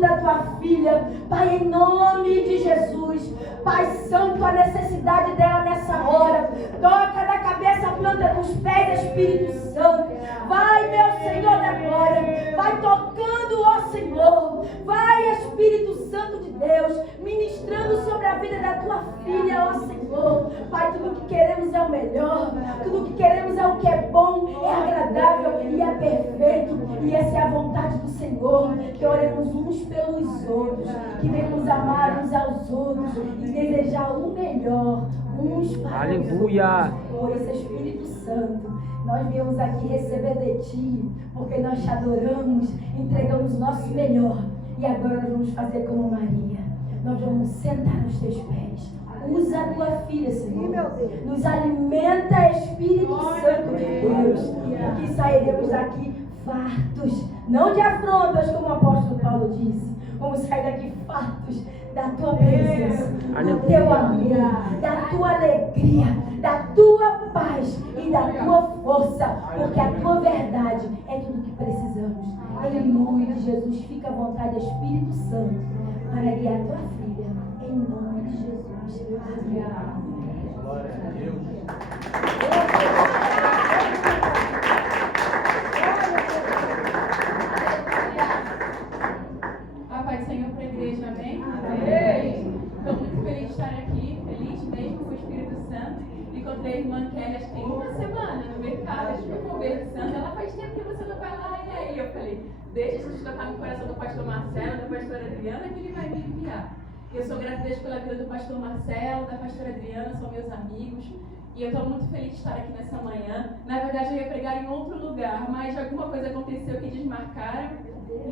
da tua filha, Pai, em nome de Jesus. Pai Santo, a necessidade dela nessa hora, toca da cabeça à planta dos pés, Espírito Santo. Vai, meu Senhor da glória, vai tocando, ó Senhor. Vai, Espírito Santo de Deus, ministrando sobre a vida da tua filha, ó Senhor. Pai, tudo que queremos é o melhor, tudo que queremos é o que é bom, é agradável e é perfeito. E essa é a vontade do Senhor, que oremos uns pelos outros, que venhamos amar uns aos outros e desejar o melhor uns para os outros. Por esse Espírito Santo, nós viemos aqui receber de Ti, porque nós te adoramos, entregamos o nosso melhor. E agora nós vamos fazer como Maria, nós vamos sentar nos Teus pés. Usa a Tua filha, Senhor. Nos alimenta, Espírito Santo de Deus, porque sairemos daqui fartos, não de afrontas, como o apóstolo Paulo disse. Vamos sair daqui fartos da Tua presença, do Teu amor, da Tua alegria, da Tua paz e da Tua força, porque a Tua verdade é tudo que precisamos. Em nome de Jesus, fica à vontade, Espírito Santo, para guiar a Tua filha. Em nome de Jesus. Amém. Glória a Deus. A paz do Senhor para a igreja, amém? Amém. Estou muito feliz de estar aqui, feliz mesmo com o Espírito Santo. Encontrei a irmã Kelly, acho que tem uma semana no mercado, acho que eu conversando. Ela faz tempo que você não vai lá, e aí? Eu falei, deixa isso tocar no coração do pastor Marcelo, da pastora Adriana, que ele vai me enviar. Eu sou grata a Deus pela vida do pastor Marcelo, da pastora Adriana, são meus amigos. E eu estou muito feliz de estar aqui nessa manhã. Na verdade, eu ia pregar em outro lugar, mas alguma coisa aconteceu que desmarcaram.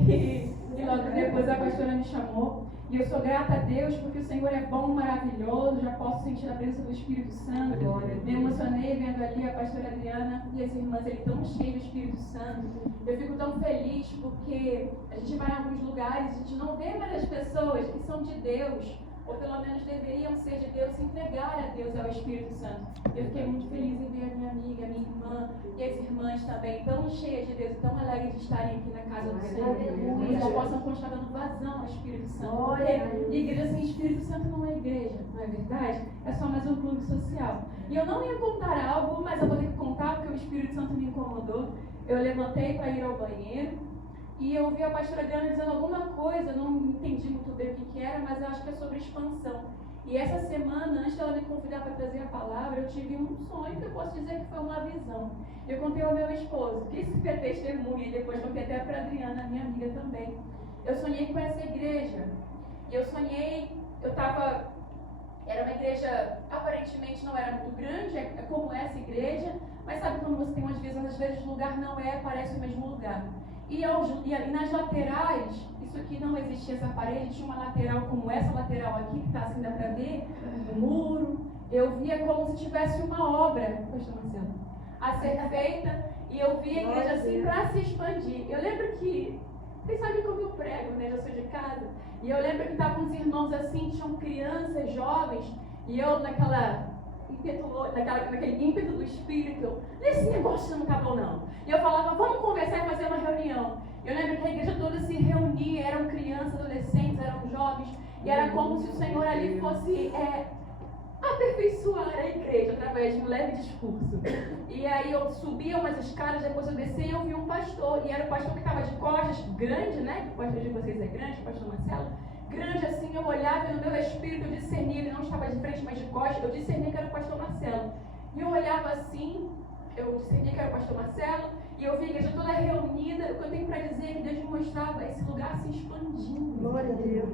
E logo depois a pastora me chamou. E eu sou grata a Deus porque o Senhor é bom, maravilhoso. Já posso sentir a presença do Espírito Santo. Me emocionei vendo ali a pastora Adriana e as irmãs ali tão cheias do Espírito Santo. Eu fico tão feliz porque a gente vai em alguns lugares e a gente não vê mais as pessoas que são de Deus, ou pelo menos deveriam ser de Deus, se entregar a Deus, ao Espírito Santo. Eu fiquei muito feliz em ver a minha amiga, a minha irmã e as irmãs também tão cheias de Deus, tão alegres de estarem aqui na casa do Senhor. Que eles possam continuar dando vazão ao Espírito Santo. Porque igreja sem Espírito Santo não é igreja, não é verdade? É só mais um clube social. E eu não ia contar algo, mas eu vou ter que contar porque o Espírito Santo me incomodou. Eu levantei para ir ao banheiro e eu ouvi a pastora Adriana dizendo alguma coisa, não entendi muito bem o que era, mas eu acho que é sobre expansão. E essa semana, antes dela me convidar para trazer a palavra, eu tive um sonho que eu posso dizer que foi uma visão. Eu contei ao meu esposo, que se fez testemunha, e depois contei até para a Adriana, minha amiga também. Eu sonhei com essa igreja. E eu sonhei, era uma igreja, aparentemente não era muito grande, é como essa igreja, mas sabe quando você tem umas visões, às vezes o lugar não é, parece o mesmo lugar. E ali nas laterais, isso aqui não existia essa parede, tinha uma lateral como essa lateral aqui, que está assim, dá para ver, o muro. Eu via como se tivesse uma obra, pastor Marcelo, a ser feita, e eu via a igreja assim para se expandir. Eu lembro que, vocês sabem como eu prego, né? Eu sou de casa. E eu lembro que estavam uns irmãos assim, tinham crianças, jovens, e eu naquele ímpeto do Espírito, nesse negócio não tá bom não. E eu falava, vamos conversar e fazer uma reunião. Eu lembro que a igreja toda se reunia, eram crianças, adolescentes, eram jovens, e era como se o Senhor ali fosse aperfeiçoar a igreja através de um leve discurso. E aí eu subia umas escadas, depois eu descia e eu vi um pastor, e era o pastor que estava de costas, grande, né? Que o pastor de vocês é grande, o pastor Marcelo. Grande assim, eu olhava e no meu espírito eu discernia, ele não estava de frente, mas de costas, eu discernia que era o pastor Marcelo. E eu olhava assim, eu discernia que era o pastor Marcelo, e eu via a igreja toda reunida. O que eu tenho para dizer é que Deus me mostrava esse lugar se expandindo. Glória a Deus.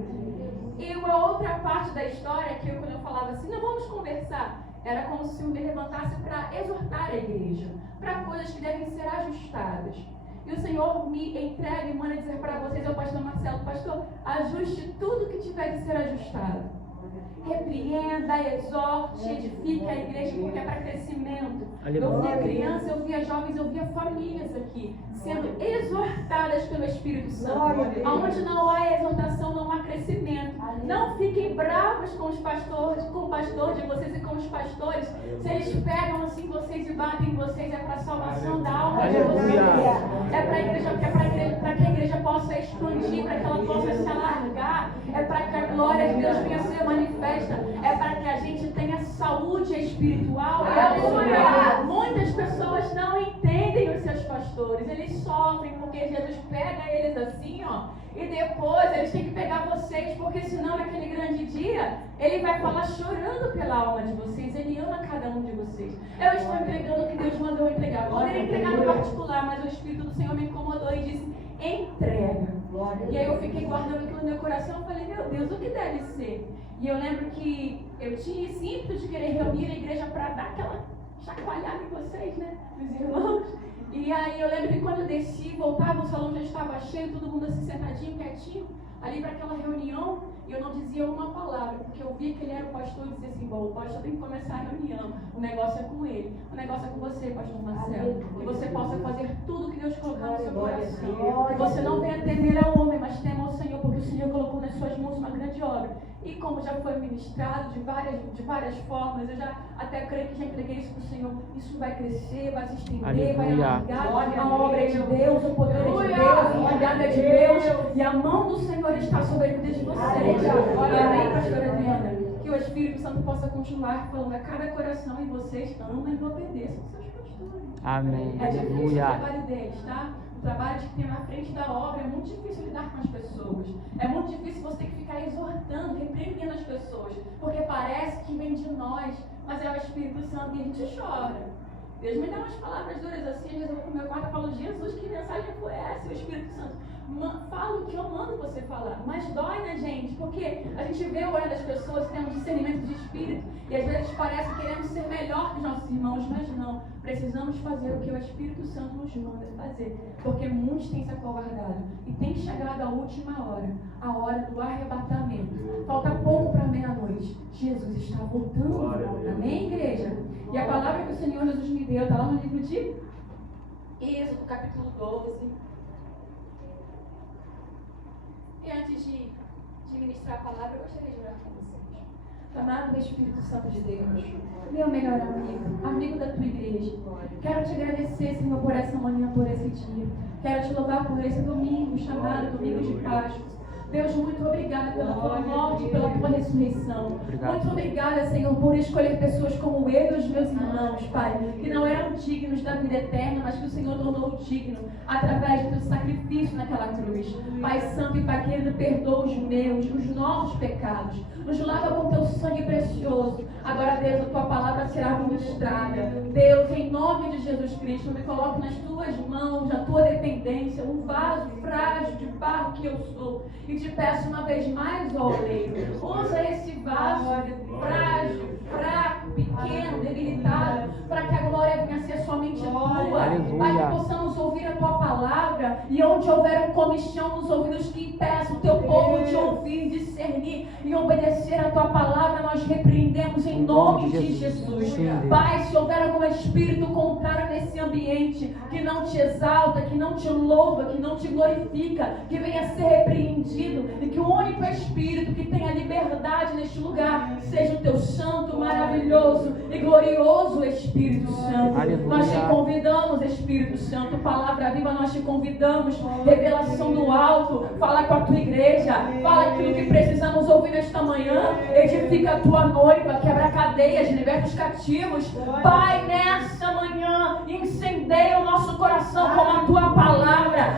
E uma outra parte da história, que quando eu falava assim, não vamos conversar, era como se eu me levantasse para exortar a igreja, para coisas que devem ser ajustadas. E o Senhor me entrega e manda dizer para vocês, ao pastor Marcelo, pastor, ajuste tudo que tiver de ser ajustado. Repreenda, exorte, edifique a igreja, porque é para crescimento. Eu via crianças, eu via jovens, eu via famílias aqui, sendo exortadas pelo Espírito Santo. Onde não há exortação, não há crescimento. crescimento. Não fiquem bravos com os pastores, com o pastor de vocês e com os pastores. Se eles pegam assim vocês e batem em vocês, é para a salvação da alma de vocês. É para a igreja, para que a igreja possa expandir, para que ela possa se alargar. É para que a glória de Deus venha a ser manifesta. É para que a gente tenha saúde espiritual. Muitas pessoas não entendem os seus pastores. Eles sofrem porque Jesus pega eles assim, ó. E depois eles têm que pegar vocês, porque senão naquele grande dia ele vai falar chorando pela alma de vocês. Ele ama cada um de vocês. Eu estou entregando o que Deus mandou entregar. Poderia entregar no particular, mas o Espírito do Senhor me incomodou e disse: entrega. E aí eu fiquei guardando aquilo no meu coração. Eu falei: meu Deus, o que deve ser? E eu lembro que eu tinha esse ímpeto de querer reunir a igreja para dar aquela chacoalhada em vocês, né? Os irmãos. E aí eu lembro que quando eu desci, voltava, o salão já estava cheio, todo mundo assim sentadinho, quietinho, ali para aquela reunião, e eu não dizia uma palavra, porque eu vi que ele era o pastor e dizia assim: bom, o pastor tem que começar a reunião, o negócio é com ele, o negócio é com você, pastor Marcelo, que você possa fazer tudo que Deus colocou no seu coração, que você não venha temer ao homem, mas tema ao Senhor, porque o Senhor colocou nas suas mãos uma grande obra. E como já foi ministrado de várias formas, eu já até creio que já entreguei isso para o Senhor. Isso vai crescer, vai se estender, vai alargar. A obra é de Deus, o poder é de Deus, o cuidado é de Deus. E a mão do Senhor está sobre a vida de vocês. Amém, pastora Adriana? Que o Espírito Santo possa continuar falando a cada coração em vocês: amem e obedeçam aos seus pastores. Amém. É difícil o trabalho deles, tá? O trabalho de ter na frente da obra é muito difícil lidar com as pessoas. É muito difícil você ter que ficar exortando, repreendendo as pessoas, porque parece que vem de nós, mas é o Espírito Santo e a gente chora. Deus me dá umas palavras duras assim, às vezes eu vou pro meu quarto e falo: Jesus, que mensagem foi essa? O Espírito Santo: fala o que eu mando você falar, mas dói na gente, porque a gente vê o olhar das pessoas, tem um discernimento de espírito, e às vezes parece que queremos ser melhor que os nossos irmãos, mas não. Precisamos fazer o que o Espírito Santo nos manda fazer, porque muitos têm se acovardado e tem chegado a última hora, a hora do arrebatamento. Falta pouco para meia-noite. Jesus está voltando. Amém, igreja? E a palavra que o Senhor Jesus me deu está lá no livro de Êxodo, capítulo 12. E antes de ministrar a palavra, eu gostaria de orar com vocês. Amado Espírito Santo de Deus, meu melhor amigo da tua igreja, quero te agradecer, Senhor, por essa manhã, por esse dia. Quero te louvar por esse domingo, chamado Domingo de Páscoa. Deus, muito obrigada pela tua morte e pela tua ressurreição. Muito obrigada, Senhor, por escolher pessoas como eu e os meus irmãos, Pai, que não eram dignos da vida eterna, mas que o Senhor tornou digno através do teu sacrifício naquela cruz. Pai Santo e Pai querido, perdoa os meus, os nossos pecados. Nos lava com teu sangue precioso. Agora, Deus, a tua palavra será ministrada. Deus, em nome de Jesus Cristo, eu me coloco nas tuas mãos, na tua dependência, um vaso frágil de barro que eu sou. E te peço uma vez mais, ó oleiro, usa esse vaso frágil, fraco, pequeno, debilitado, para que a glória venha a ser somente tua. Para que possamos ouvir a tua palavra, e onde houver um comichão nos ouvidos que impeça o teu povo de ouvir, discernir e obedecer a tua palavra, nós repreendemos em nome de Jesus. Pai, se houver algum espírito contrário nesse ambiente, que não te exalta, que não te louva, que não te glorifica, que venha a ser repreendido, e que o único Espírito que tenha liberdade neste lugar seja o teu santo, maravilhoso e glorioso Espírito Santo. Aleluia. Nós te convidamos, Espírito Santo, palavra viva, nós te convidamos, revelação do alto, fala com a tua igreja, fala aquilo que precisamos ouvir nesta manhã, edifica a tua noiva, quebra cadeias, liberta os cativos. Pai, nessa manhã, incendeia o nosso coração com a tua palavra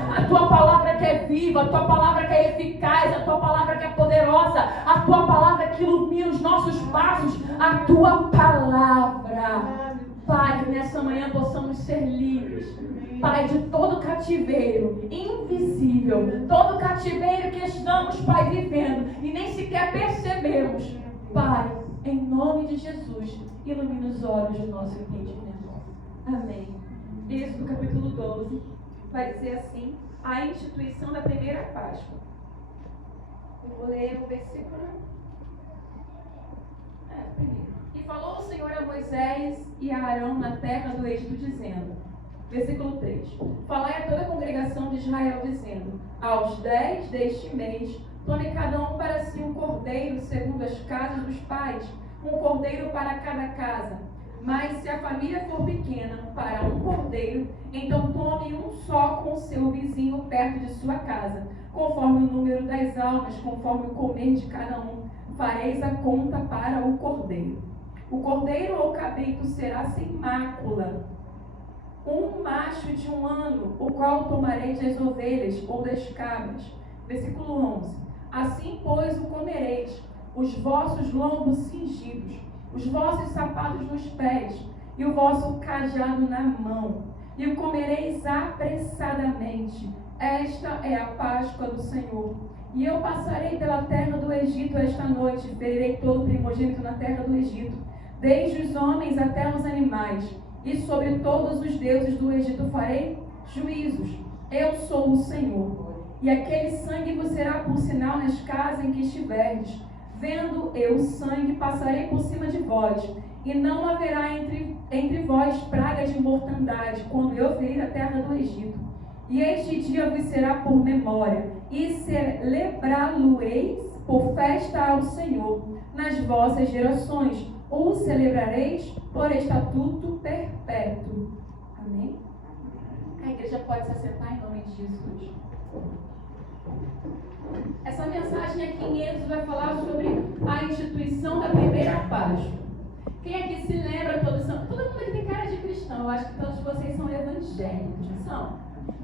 que é viva, a tua palavra que é eficaz, a tua palavra que é poderosa, a tua palavra que ilumina os nossos passos, a tua palavra. Pai, que nessa manhã possamos ser livres, Pai, de todo cativeiro invisível, todo cativeiro que estamos, Pai, vivendo e nem sequer percebemos. Pai, em nome de Jesus, ilumina os olhos do nosso entendimento. Amém. Êxodo capítulo 12 vai dizer assim: a instituição da primeira Páscoa. Eu vou ler o versículo primeiro. E falou o Senhor a Moisés e a Arão na terra do Êxodo, dizendo, versículo 3: falai a toda a congregação de Israel, dizendo, aos 10 deste mês Tome cada um para si um cordeiro, segundo as casas dos pais, um cordeiro para cada casa. Mas se a família for pequena, para um cordeiro, então tome um só com seu vizinho perto de sua casa, conforme o número das almas, conforme o comer de cada um. Fareis a conta para o cordeiro. O cordeiro ou cabrito será sem mácula, um macho de 1 ano, o qual tomareis das ovelhas ou das cabras. Versículo 11. Assim, pois, o comereis, os vossos lombos cingidos, os vossos sapatos nos pés, e o vosso cajado na mão, e o comereis apressadamente. Esta é a Páscoa do Senhor. E eu passarei pela terra do Egito esta noite, ferirei todo o primogênito na terra do Egito, desde os homens até os animais, e sobre todos os deuses do Egito farei juízos. Eu sou o Senhor. E aquele sangue vos será por sinal nas casas em que estiverdes. Vendo eu o sangue, passarei por cima de vós, e não haverá entre vós praga de mortandade, quando eu ferir a terra do Egito. E este dia vos será por memória, e celebrá-lo-eis por festa ao Senhor, nas vossas gerações, ou celebrareis por estatuto perpétuo. Amém? A igreja pode se assentar em nome de Jesus. Essa mensagem aqui em Êxodo vai falar sobre a instituição da primeira Páscoa. Quem aqui se lembra todo mundo aqui tem cara de cristão. Eu acho que todos vocês são evangélicos, não são?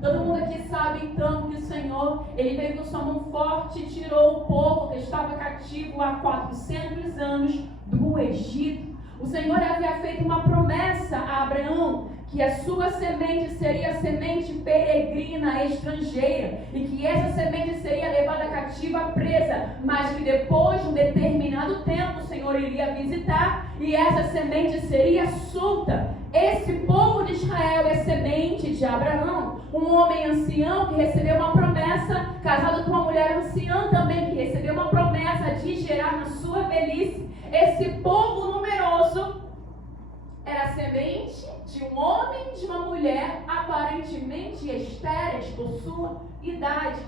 Todo mundo aqui sabe então que o Senhor, Ele veio com sua mão forte e tirou o povo que estava cativo há 400 anos do Egito. O Senhor havia feito uma promessa a Abraão, que a sua semente seria a semente peregrina, estrangeira, e que essa semente seria levada cativa, presa, mas que depois de um determinado tempo o Senhor iria visitar e essa semente seria solta. Esse povo de Israel é semente de Abraão, um homem ancião que recebeu uma promessa, casado com uma mulher anciã também, que recebeu uma promessa de gerar na sua velhice. Esse povo numeroso era semente de um homem e de uma mulher aparentemente estéreis por sua idade.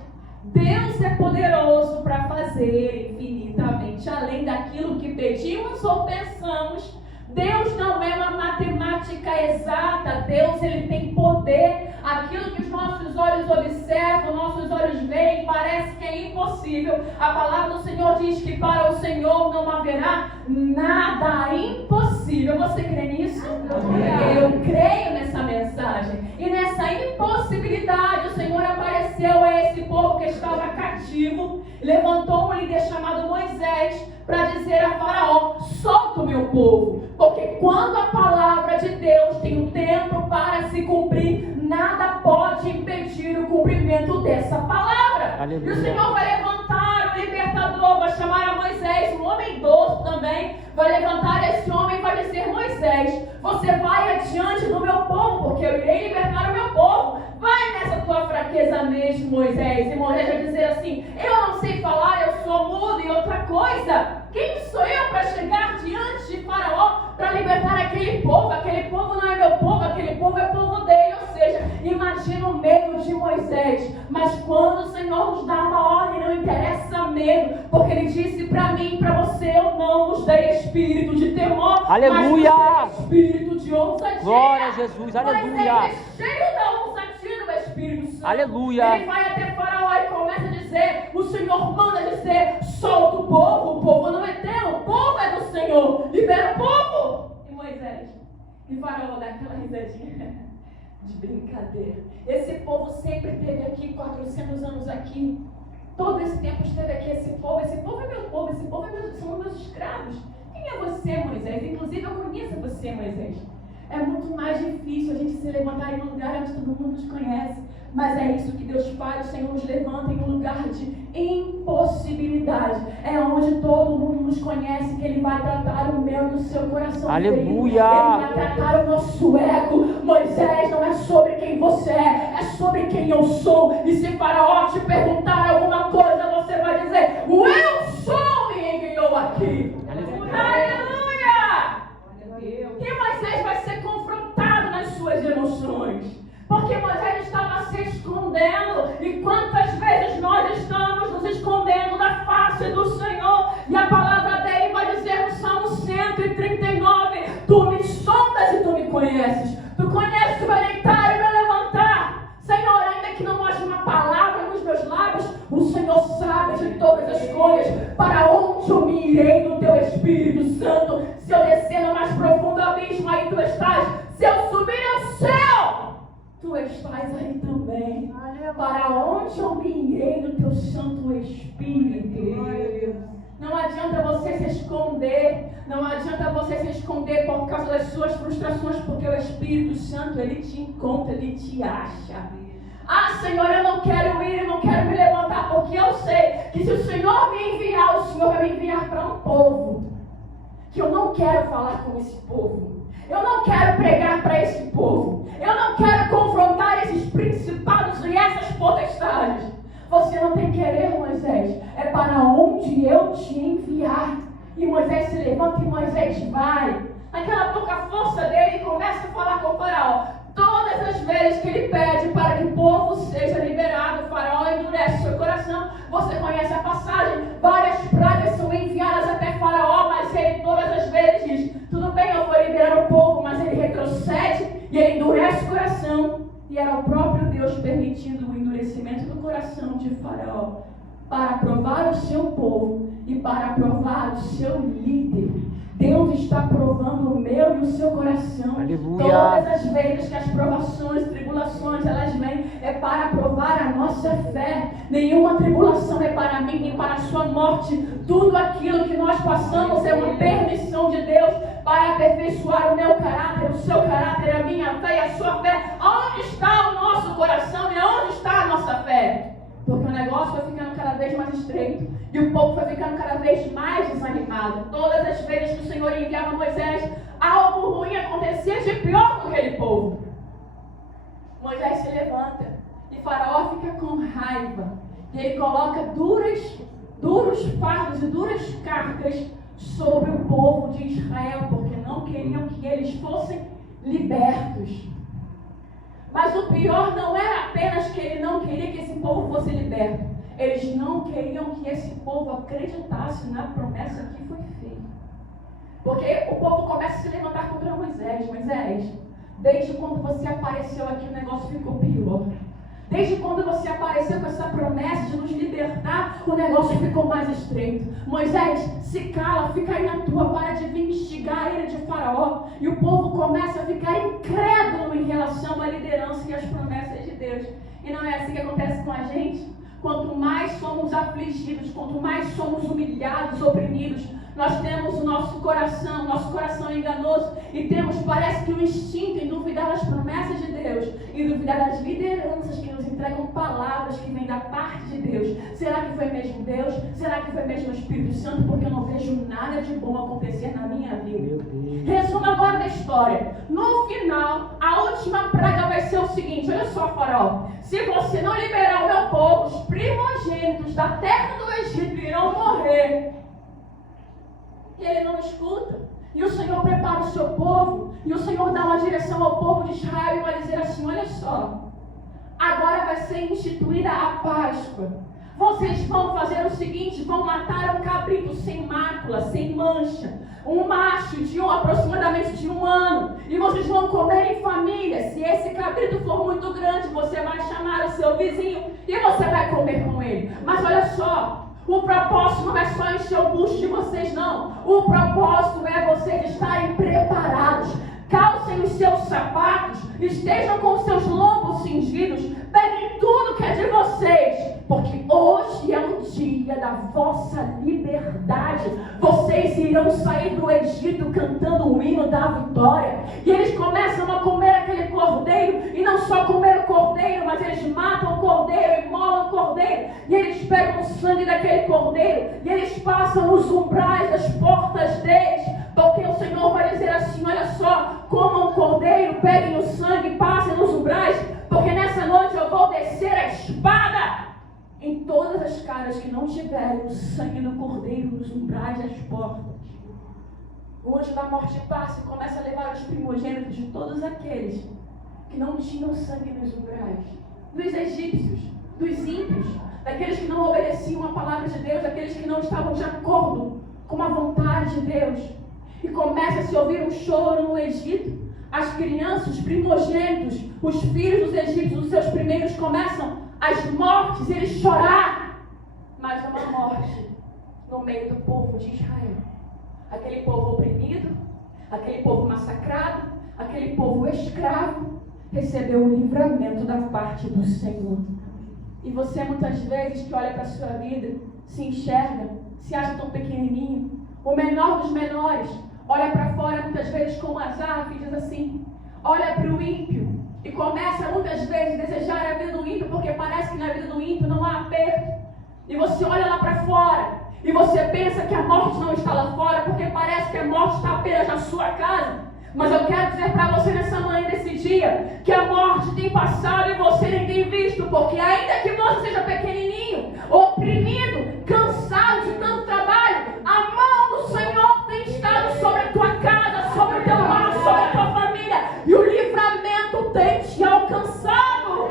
Deus é poderoso para fazer infinitamente além daquilo que pedimos ou pensamos. Deus não é uma matemática exata. Deus, Ele tem poder. Aquilo que os nossos olhos observam, nossos olhos veem, parece que é impossível. A palavra do Senhor diz que para o Senhor não haverá nada impossível. Você crê nisso? Eu creio nessa mensagem. E nessa impossibilidade, o Senhor apareceu a esse povo que estava cativo, levantou um líder chamado Moisés para dizer a Faraó: solta o meu povo, porque quando a palavra de Deus tem um tempo para se cumprir, nada pode impedir o cumprimento dessa palavra. Aleluia. E o Senhor vai levantar o libertador, vai chamar a Moisés, um homem idoso também, vai levantar esse homem e vai dizer: Moisés, você vai adiante do meu povo, porque eu irei libertar o meu povo. Vai nessa tua fraqueza mesmo, Moisés. E Moisés vai dizer assim: eu não sei falar, eu sou mudo. E outra coisa, quem sou eu para chegar diante de Faraó para libertar aquele povo? Aquele povo não é meu povo, aquele povo é povo dele. Ou seja, imagina o medo de Moisés. Mas quando o Senhor nos dá uma ordem, não interessa medo, porque Ele disse para mim e para você: eu não vos dei espírito de temor, aleluia, mas vos dei espírito de ousadia. Glória a Jesus, aleluia. Mas é cheio da ousadia do Espírito Santo. Aleluia. Ele vai até Faraó e começa a dizer, o Senhor manda dizer: solta o povo não é teu, o povo é do Senhor, libera o povo. E Moisés e Faraó dá aquela risadinha de brincadeira. Esse povo sempre esteve aqui, 400 anos aqui. Todo esse tempo esteve aqui esse povo é meu povo, esse povo são meus escravos. Quem é você, Moisés? Inclusive eu conheço você, Moisés. É muito mais difícil a gente se levantar em um lugar onde todo mundo nos conhece. Mas é isso que Deus faz. O Senhor nos levanta em um lugar de impossibilidade. É onde todo mundo nos conhece, que Ele vai tratar o meu e o seu coração. Aleluia. Ele vai tratar o nosso ego. Moisés, não é sobre quem você é sobre quem eu sou. E se Faraó te perguntar alguma coisa, você vai dizer: o eu sou me enviou aqui. Aleluia. E Moisés vai ser confrontado nas suas emoções, porque Moisés estava se escondendo. E quantas vezes nós estamos nos escondendo da face do Senhor. E a palavra dele vai dizer no Salmo 139, tu me sondas e tu me conheces. Tu conheces o meu deitar e o meu levantar. Senhor, ainda que não haja uma palavra nos meus lábios, o Senhor sabe de todas as coisas. Para onde eu me irei do teu Espírito Santo? Se eu descer no mais profundo abismo, aí tu estás. Se eu subir ao céu, tu estás aí também. Para onde eu me irei do teu Santo Espírito? Não adianta você se esconder. Não adianta você se esconder por causa das suas frustrações, porque o Espírito Santo, ele te encontra, ele te acha. Ah, Senhor, eu não quero ir, eu não quero me levantar, porque eu sei que se o Senhor me enviar, o Senhor vai me enviar para um povo que eu não quero falar com esse povo. Eu não quero pregar para esse povo. Eu não quero confrontar esses principados e essas potestades. Você não tem querer, Moisés. É para onde eu te enviar. E Moisés se levanta e Moisés vai. Naquela pouca força dele, começa a falar com o faraó. Todas as vezes que ele pede para que o povo seja liberado, o faraó endurece seu coração. Você conhece a passagem. Várias pragas são enviadas até faraó, mas ele todas as vezes diz, tudo bem, eu vou liberar o povo, mas ele retrocede e ele endurece o coração. E era o próprio Deus permitindo o endurecimento do coração de faraó para provar o seu povo e para provar o seu líder. Deus está provando o meu e o seu coração. Aleluia. Todas as vezes que as provações, tribulações, elas vêm, é para provar a nossa fé. Nenhuma tribulação é para mim, nem para a sua morte. Tudo aquilo que nós passamos é uma permissão de Deus para aperfeiçoar o meu caráter, o seu caráter, a minha fé e a sua fé. Onde está o nosso coração e onde está a nossa fé? Porque o negócio vai ficando cada vez mais estreito e o povo vai ficando cada vez mais desanimado. Todas as vezes que o Senhor enviava Moisés, algo ruim acontecia de pior com aquele povo. Moisés se levanta e Faraó fica com raiva. E ele coloca duros fardos e duras cargas sobre o povo de Israel, porque não queriam que eles fossem libertos. Mas o pior não era apenas que ele não queria que esse povo fosse liberto. Eles não queriam que esse povo acreditasse na promessa que foi feita. Porque o povo começa a se levantar contra Moisés. Moisés, desde quando você apareceu aqui o negócio ficou pior. Desde quando você apareceu com essa promessa de nos libertar, o negócio ficou mais estreito. Moisés, se cala, fica aí na tua, para de vir instigar ele de Faraó. E o povo começa a ficar incrédulo em relação à liderança e às promessas de Deus. E não é assim que acontece com a gente? Quanto mais somos afligidos, quanto mais somos humilhados, oprimidos, nós temos o nosso coração enganoso e temos, parece que um instinto em duvidar das promessas de Deus, em duvidar das lideranças que nos entregam palavras que vêm da parte de Deus. Será que foi mesmo Deus? Será que foi mesmo o Espírito Santo? Porque eu não vejo nada de bom acontecer na minha vida. Resumo agora da história. No final, a última praga vai ser o seguinte, olha só, Faraó, se você não liberar o meu povo, os primogênitos da terra do Egito irão morrer. E ele não escuta. E o Senhor prepara o seu povo. E o Senhor dá uma direção ao povo de Israel e vai dizer assim, olha só, agora vai ser instituída a Páscoa. Vocês vão fazer o seguinte, vão matar um cabrito sem mácula, sem mancha, um macho de aproximadamente de 1 ano. E vocês vão comer em família. Se esse cabrito for muito grande, você vai chamar o seu vizinho e você vai comer com ele. Mas olha só, o propósito não é só encher o bucho de vocês, não. O propósito é vocês estarem preparados. Calcem os seus sapatos, estejam com os seus lombos cingidos, peguem tudo que é de vocês, porque hoje é o dia da vossa liberdade. Vocês irão sair do Egito cantando o hino da vitória. E eles começam a comer aquele cordeiro, e não só comer o cordeiro, mas eles matam o cordeiro, imolam o cordeiro, e eles pegam o sangue daquele cordeiro, e eles passam nos umbrais das portas deles, porque o Senhor vai dizer assim, olha só, comam o cordeiro, peguem o sangue, passem nos umbrais, porque nessa noite eu vou descer a espada em todas as caras que não tiverem o sangue do cordeiro nos umbrais das portas. O anjo da morte passa e começa a levar os primogênitos de todos aqueles que não tinham sangue nos umbrais, dos egípcios, dos ímpios, daqueles que não obedeciam a palavra de Deus, daqueles que não estavam de acordo com a vontade de Deus. E começa a se ouvir um choro no Egito. As crianças, os primogênitos, os filhos dos egípcios, os seus primeiros, começam as mortes, eles chorar. Mas uma morte no meio do povo de Israel. Aquele povo oprimido, aquele povo massacrado, aquele povo escravo, recebeu o livramento da parte do Senhor. E você muitas vezes que olha para a sua vida, se enxerga, se acha tão pequenininho, o menor dos menores, olha para fora muitas vezes com Asaf e diz assim, olha para o ímpio e começa muitas vezes a desejar a vida do ímpio, porque parece que na vida do ímpio não há aperto. E você olha lá para fora e você pensa que a morte não está lá fora, porque parece que a morte está apenas na sua casa. Mas eu quero dizer para você nessa manhã, nesse dia, que a morte tem passado e você nem tem visto, porque ainda que você seja pequenininho, oprimido, cansado de tanto trabalho, a mão do Senhor tem estado sobre a tua casa, sobre o teu lar, sobre a tua família, e o livramento tem te alcançado.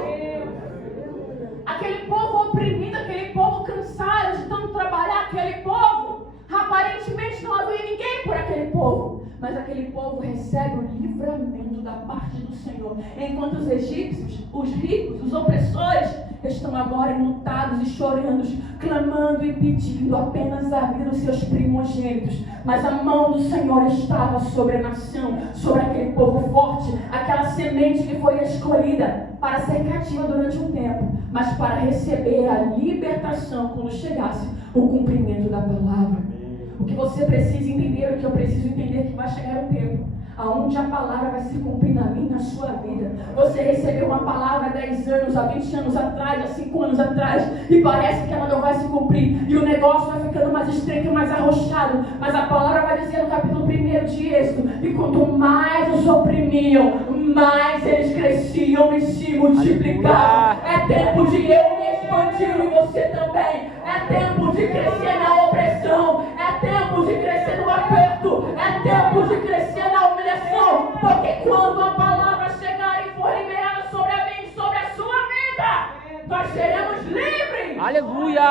Aquele povo oprimido, aquele povo cansado de tanto trabalhar, aquele povo, aparentemente não havia ninguém por aquele povo. Mas aquele povo recebe o livramento da parte do Senhor. Enquanto os egípcios, os ricos, os opressores, estão agora enlutados e chorando, clamando e pedindo apenas a vida dos seus primogênitos. Mas a mão do Senhor estava sobre a nação, sobre aquele povo forte, aquela semente que foi escolhida para ser cativa durante um tempo, mas para receber a libertação quando chegasse o cumprimento da palavra. O que você precisa entender, o que eu preciso entender, é que vai chegar um tempo aonde a palavra vai se cumprir na minha e na sua vida. Você recebeu uma palavra há 10 anos, há 20 anos atrás, há 5 anos atrás, e parece que ela não vai se cumprir, e o negócio vai ficando mais estreito, mais arrochado, mas a palavra vai dizer no capítulo 1 de Êxodo, e quanto mais os oprimiam, mais eles cresciam e se multiplicavam. É tempo de eu me expandir e você também. É tempo de crescer na opressão, é tempo de crescer no aperto, é tempo de crescer na humilhação, porque quando a palavra chegar e for liberada sobre a mente, sobre a sua vida, nós seremos livres. Aleluia!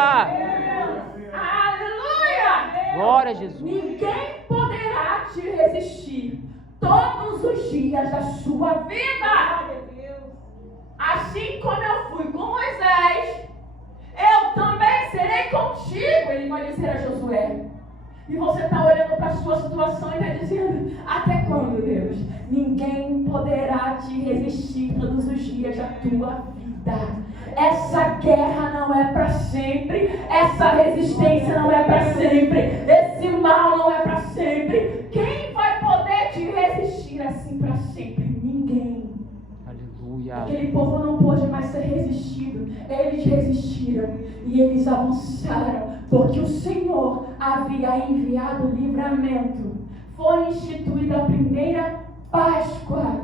Aleluia! Glória a Jesus. Ninguém poderá te resistir todos os dias da sua vida. Assim como eu fui com Moisés, eu também serei contigo, ele vai dizer a Josué. E você está olhando para a sua situação e está dizendo, até quando, Deus? Ninguém poderá te resistir todos os dias da tua vida. Essa guerra não é para sempre, essa resistência não é para sempre, esse mal não é para sempre. Quem vai poder te resistir assim para sempre? Ninguém. Aleluia. Aquele povo não pôde mais ser resistido. Eles resistiram e eles avançaram, porque o Senhor havia enviado livramento. Foi instituída a primeira Páscoa.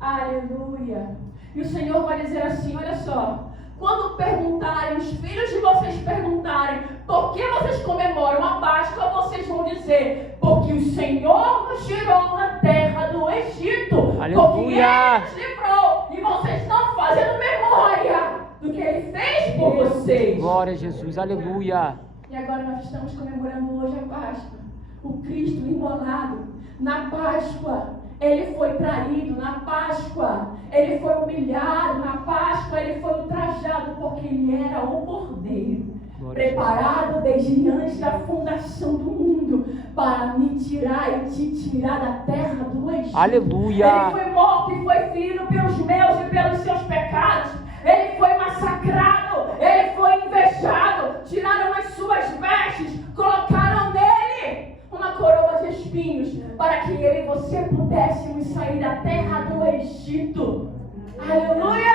Aleluia. E o Senhor vai dizer assim, olha só, quando perguntarem, os filhos de vocês perguntarem, por que vocês comemoram a Páscoa, vocês vão dizer, porque o Senhor nos tirou da terra do Egito. Aleluia. Porque Ele nos livrou. E vocês estão fazendo memória do que Ele fez por vocês. Glória a Jesus. Aleluia. E agora nós estamos comemorando hoje a Páscoa. O Cristo imolado. Na Páscoa, Ele foi traído. Na Páscoa, Ele foi humilhado. Na Páscoa, Ele foi ultrajado, porque Ele era o Cordeiro. Preparado desde antes da fundação do mundo, para me tirar e te tirar da terra do Egito. Aleluia. Ele foi morto e foi ferido pelos meus e pelos seus pecados. Ele foi massacrado, ele foi invejado, tiraram as suas vestes, colocaram nele uma coroa de espinhos, para que eu e você pudéssemos sair da terra do Egito. Aleluia!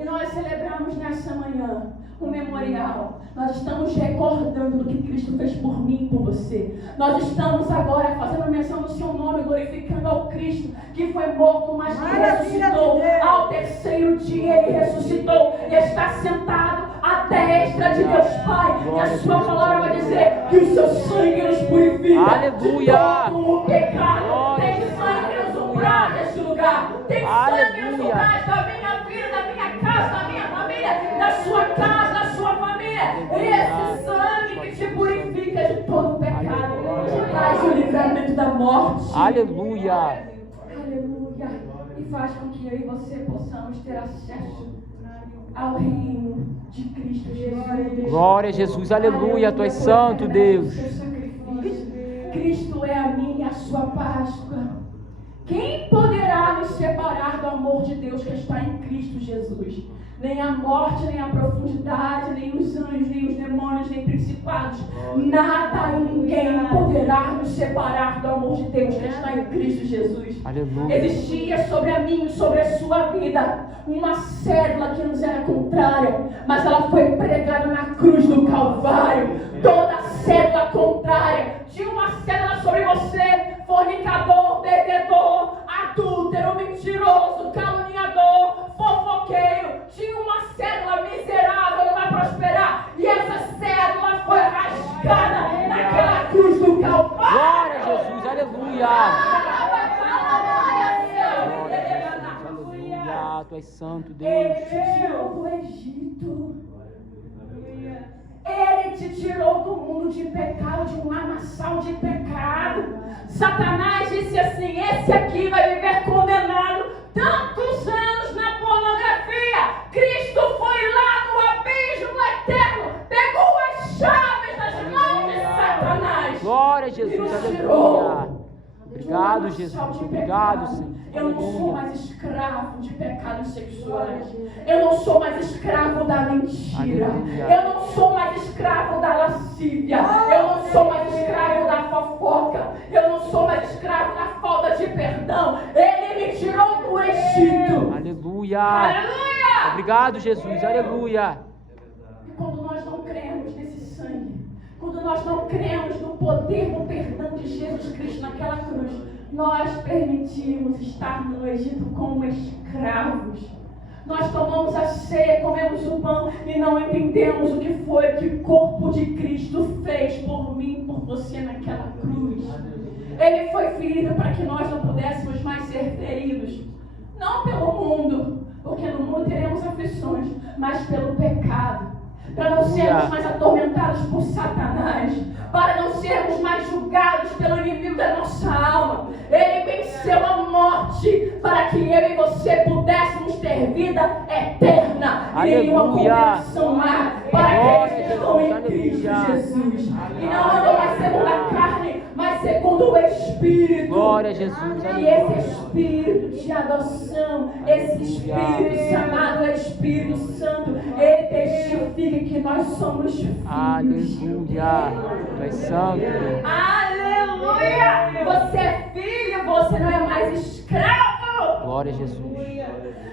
E nós celebramos nessa manhã um memorial. Nós estamos recordando do que Cristo fez por mim e por você. Nós estamos agora fazendo menção do seu nome, glorificando ao Cristo que foi morto, mas que ressuscitou. Ao terceiro dia Ele ressuscitou e está sentado à destra de Deus Pai. E a sua palavra vai dizer que o seu sangue nos purifica. Aleluia. De todo o pecado. Glória. Tem sangue nos umbrais deste lugar. Tem sangue nos Aleluia. umbrais da minha vida, da minha casa, da minha família, da sua casa, da sua família. Esse sangue que te purifica de todo pecado, te traz o livramento da morte. Aleluia. Aleluia. E faz com que eu e você possamos ter acesso ao reino de Cristo Jesus. Glória a Jesus. Aleluia. Tu és santo, Deus. Cristo é a minha e a sua Páscoa. Quem poderá nos separar do amor de Deus que está em Cristo Jesus? Nem a morte, nem a profundidade, nem os anjos, nem os demônios, nem principados. Nada e ninguém poderá nos separar do amor de Deus que está em Cristo Jesus. Aleluia. Existia sobre a mim e sobre a sua vida uma cédula que nos era contrária, mas ela foi pregada na cruz do Calvário. Toda cédula contrária. Tinha uma cédula sobre você: fornicador, bebedor, adúltero, mentiroso, caluniador, fofoqueiro. Tinha uma cédula: miserável, não vai prosperar. E essa cédula foi rasgada naquela cruz do Calvário. Glória a Jesus. Aleluia. Aleluia. Tu és santo, Deus. Ele te tirou do Egito. Ele te tirou do mundo de pecado, de um lamaçal de pecado. Satanás disse assim: esse aqui vai viver condenado tantos anos na pornografia. Cristo foi lá no abismo eterno, pegou as chaves das mãos de Satanás. Glória a Jesus. Aleluia. Obrigado, Jesus. Obrigado, Senhor. Eu não sou mais escravo de pecados sexuais. Eu não sou mais escravo da mentira. Aleluia. Eu não sou mais escravo da lascívia. Eu não sou mais escravo da fofoca. Eu não sou mais escravo da falta de perdão. Ele me tirou do Egito. Aleluia. Aleluia! Obrigado, Jesus. Aleluia. E quando nós não cremos nesse sangue, quando nós não cremos no poder do perdão de Jesus Cristo naquela cruz, nós permitimos estar no Egito como escravos. Nós tomamos a ceia, comemos o pão e não entendemos o que foi que o corpo de Cristo fez por mim e por você naquela cruz. Ele foi ferido para que nós não pudéssemos mais ser feridos. Não pelo mundo, porque no mundo teremos aflições, mas pelo pecado. Para não sermos mais atormentados por Satanás, para não sermos mais julgados pelo inimigo da nossa alma. Ele venceu a morte para que eu e você pudéssemos ter vida eterna. E nenhuma condenação há para aqueles que estão em Cristo Jesus. E não andam mais segundo a carne, mas segundo o Espírito. Glória a Jesus. E esse Espírito de adoção, esse Espírito chamado Espírito Santo, ele testifica que nós somos filhos. Aleluia. Tu és santo. Aleluia! Você é filho, você não é mais escravo. Glória a Jesus.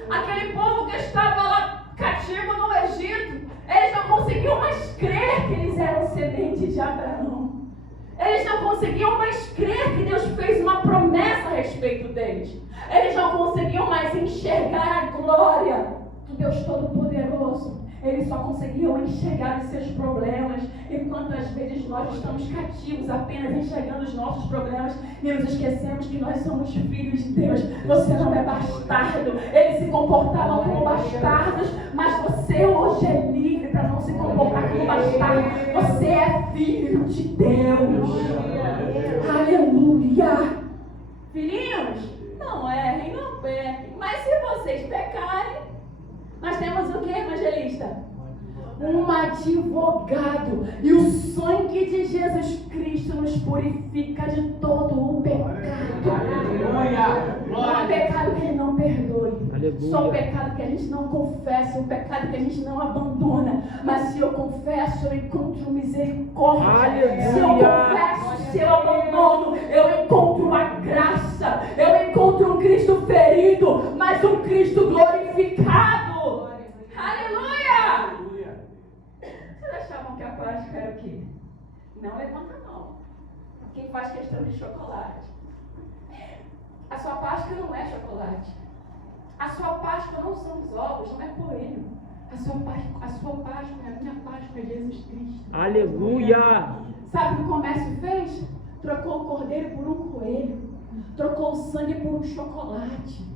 Aquele povo que estava lá cativo no Egito, eles não conseguiam mais crer que eles eram semente de Abraão. Eles não conseguiam mais crer que Deus fez uma promessa a respeito deles. Eles não conseguiam mais enxergar a glória do Deus Todo-Poderoso. Eles só conseguiam enxergar os seus problemas. E quantas vezes nós estamos cativos apenas enxergando os nossos problemas e nos esquecemos que nós somos filhos de Deus. Você não é bastardo. Eles se comportavam como bastardos, mas você hoje é livre para não se comportar como bastardo. Você é filho de Deus. Aleluia. Filhinhos, não errem, não pequem. Mas se vocês pecarem, nós temos o que, evangelista? Um advogado. E o sangue de Jesus Cristo nos purifica de todo o pecado. Não há pecado que Ele não perdoe. Aleluia. Só o pecado que a gente não confessa, o pecado que a gente não abandona. Mas se eu confesso, eu encontro misericórdia. Aleluia. Se eu confesso, se eu abandono, eu encontro a graça. Eu encontro um Cristo ferido, mas um Cristo glorificado. Aleluia! Vocês achavam que a Páscoa era o quê? Não levanta a mão. Quem faz questão de chocolate? A sua Páscoa não é chocolate. A sua Páscoa não são os ovos, não é coelho. A sua Páscoa é a minha Páscoa, é Jesus Cristo. Aleluia! Sabe o que o comércio fez? Trocou o cordeiro por um coelho. Trocou o sangue por um chocolate.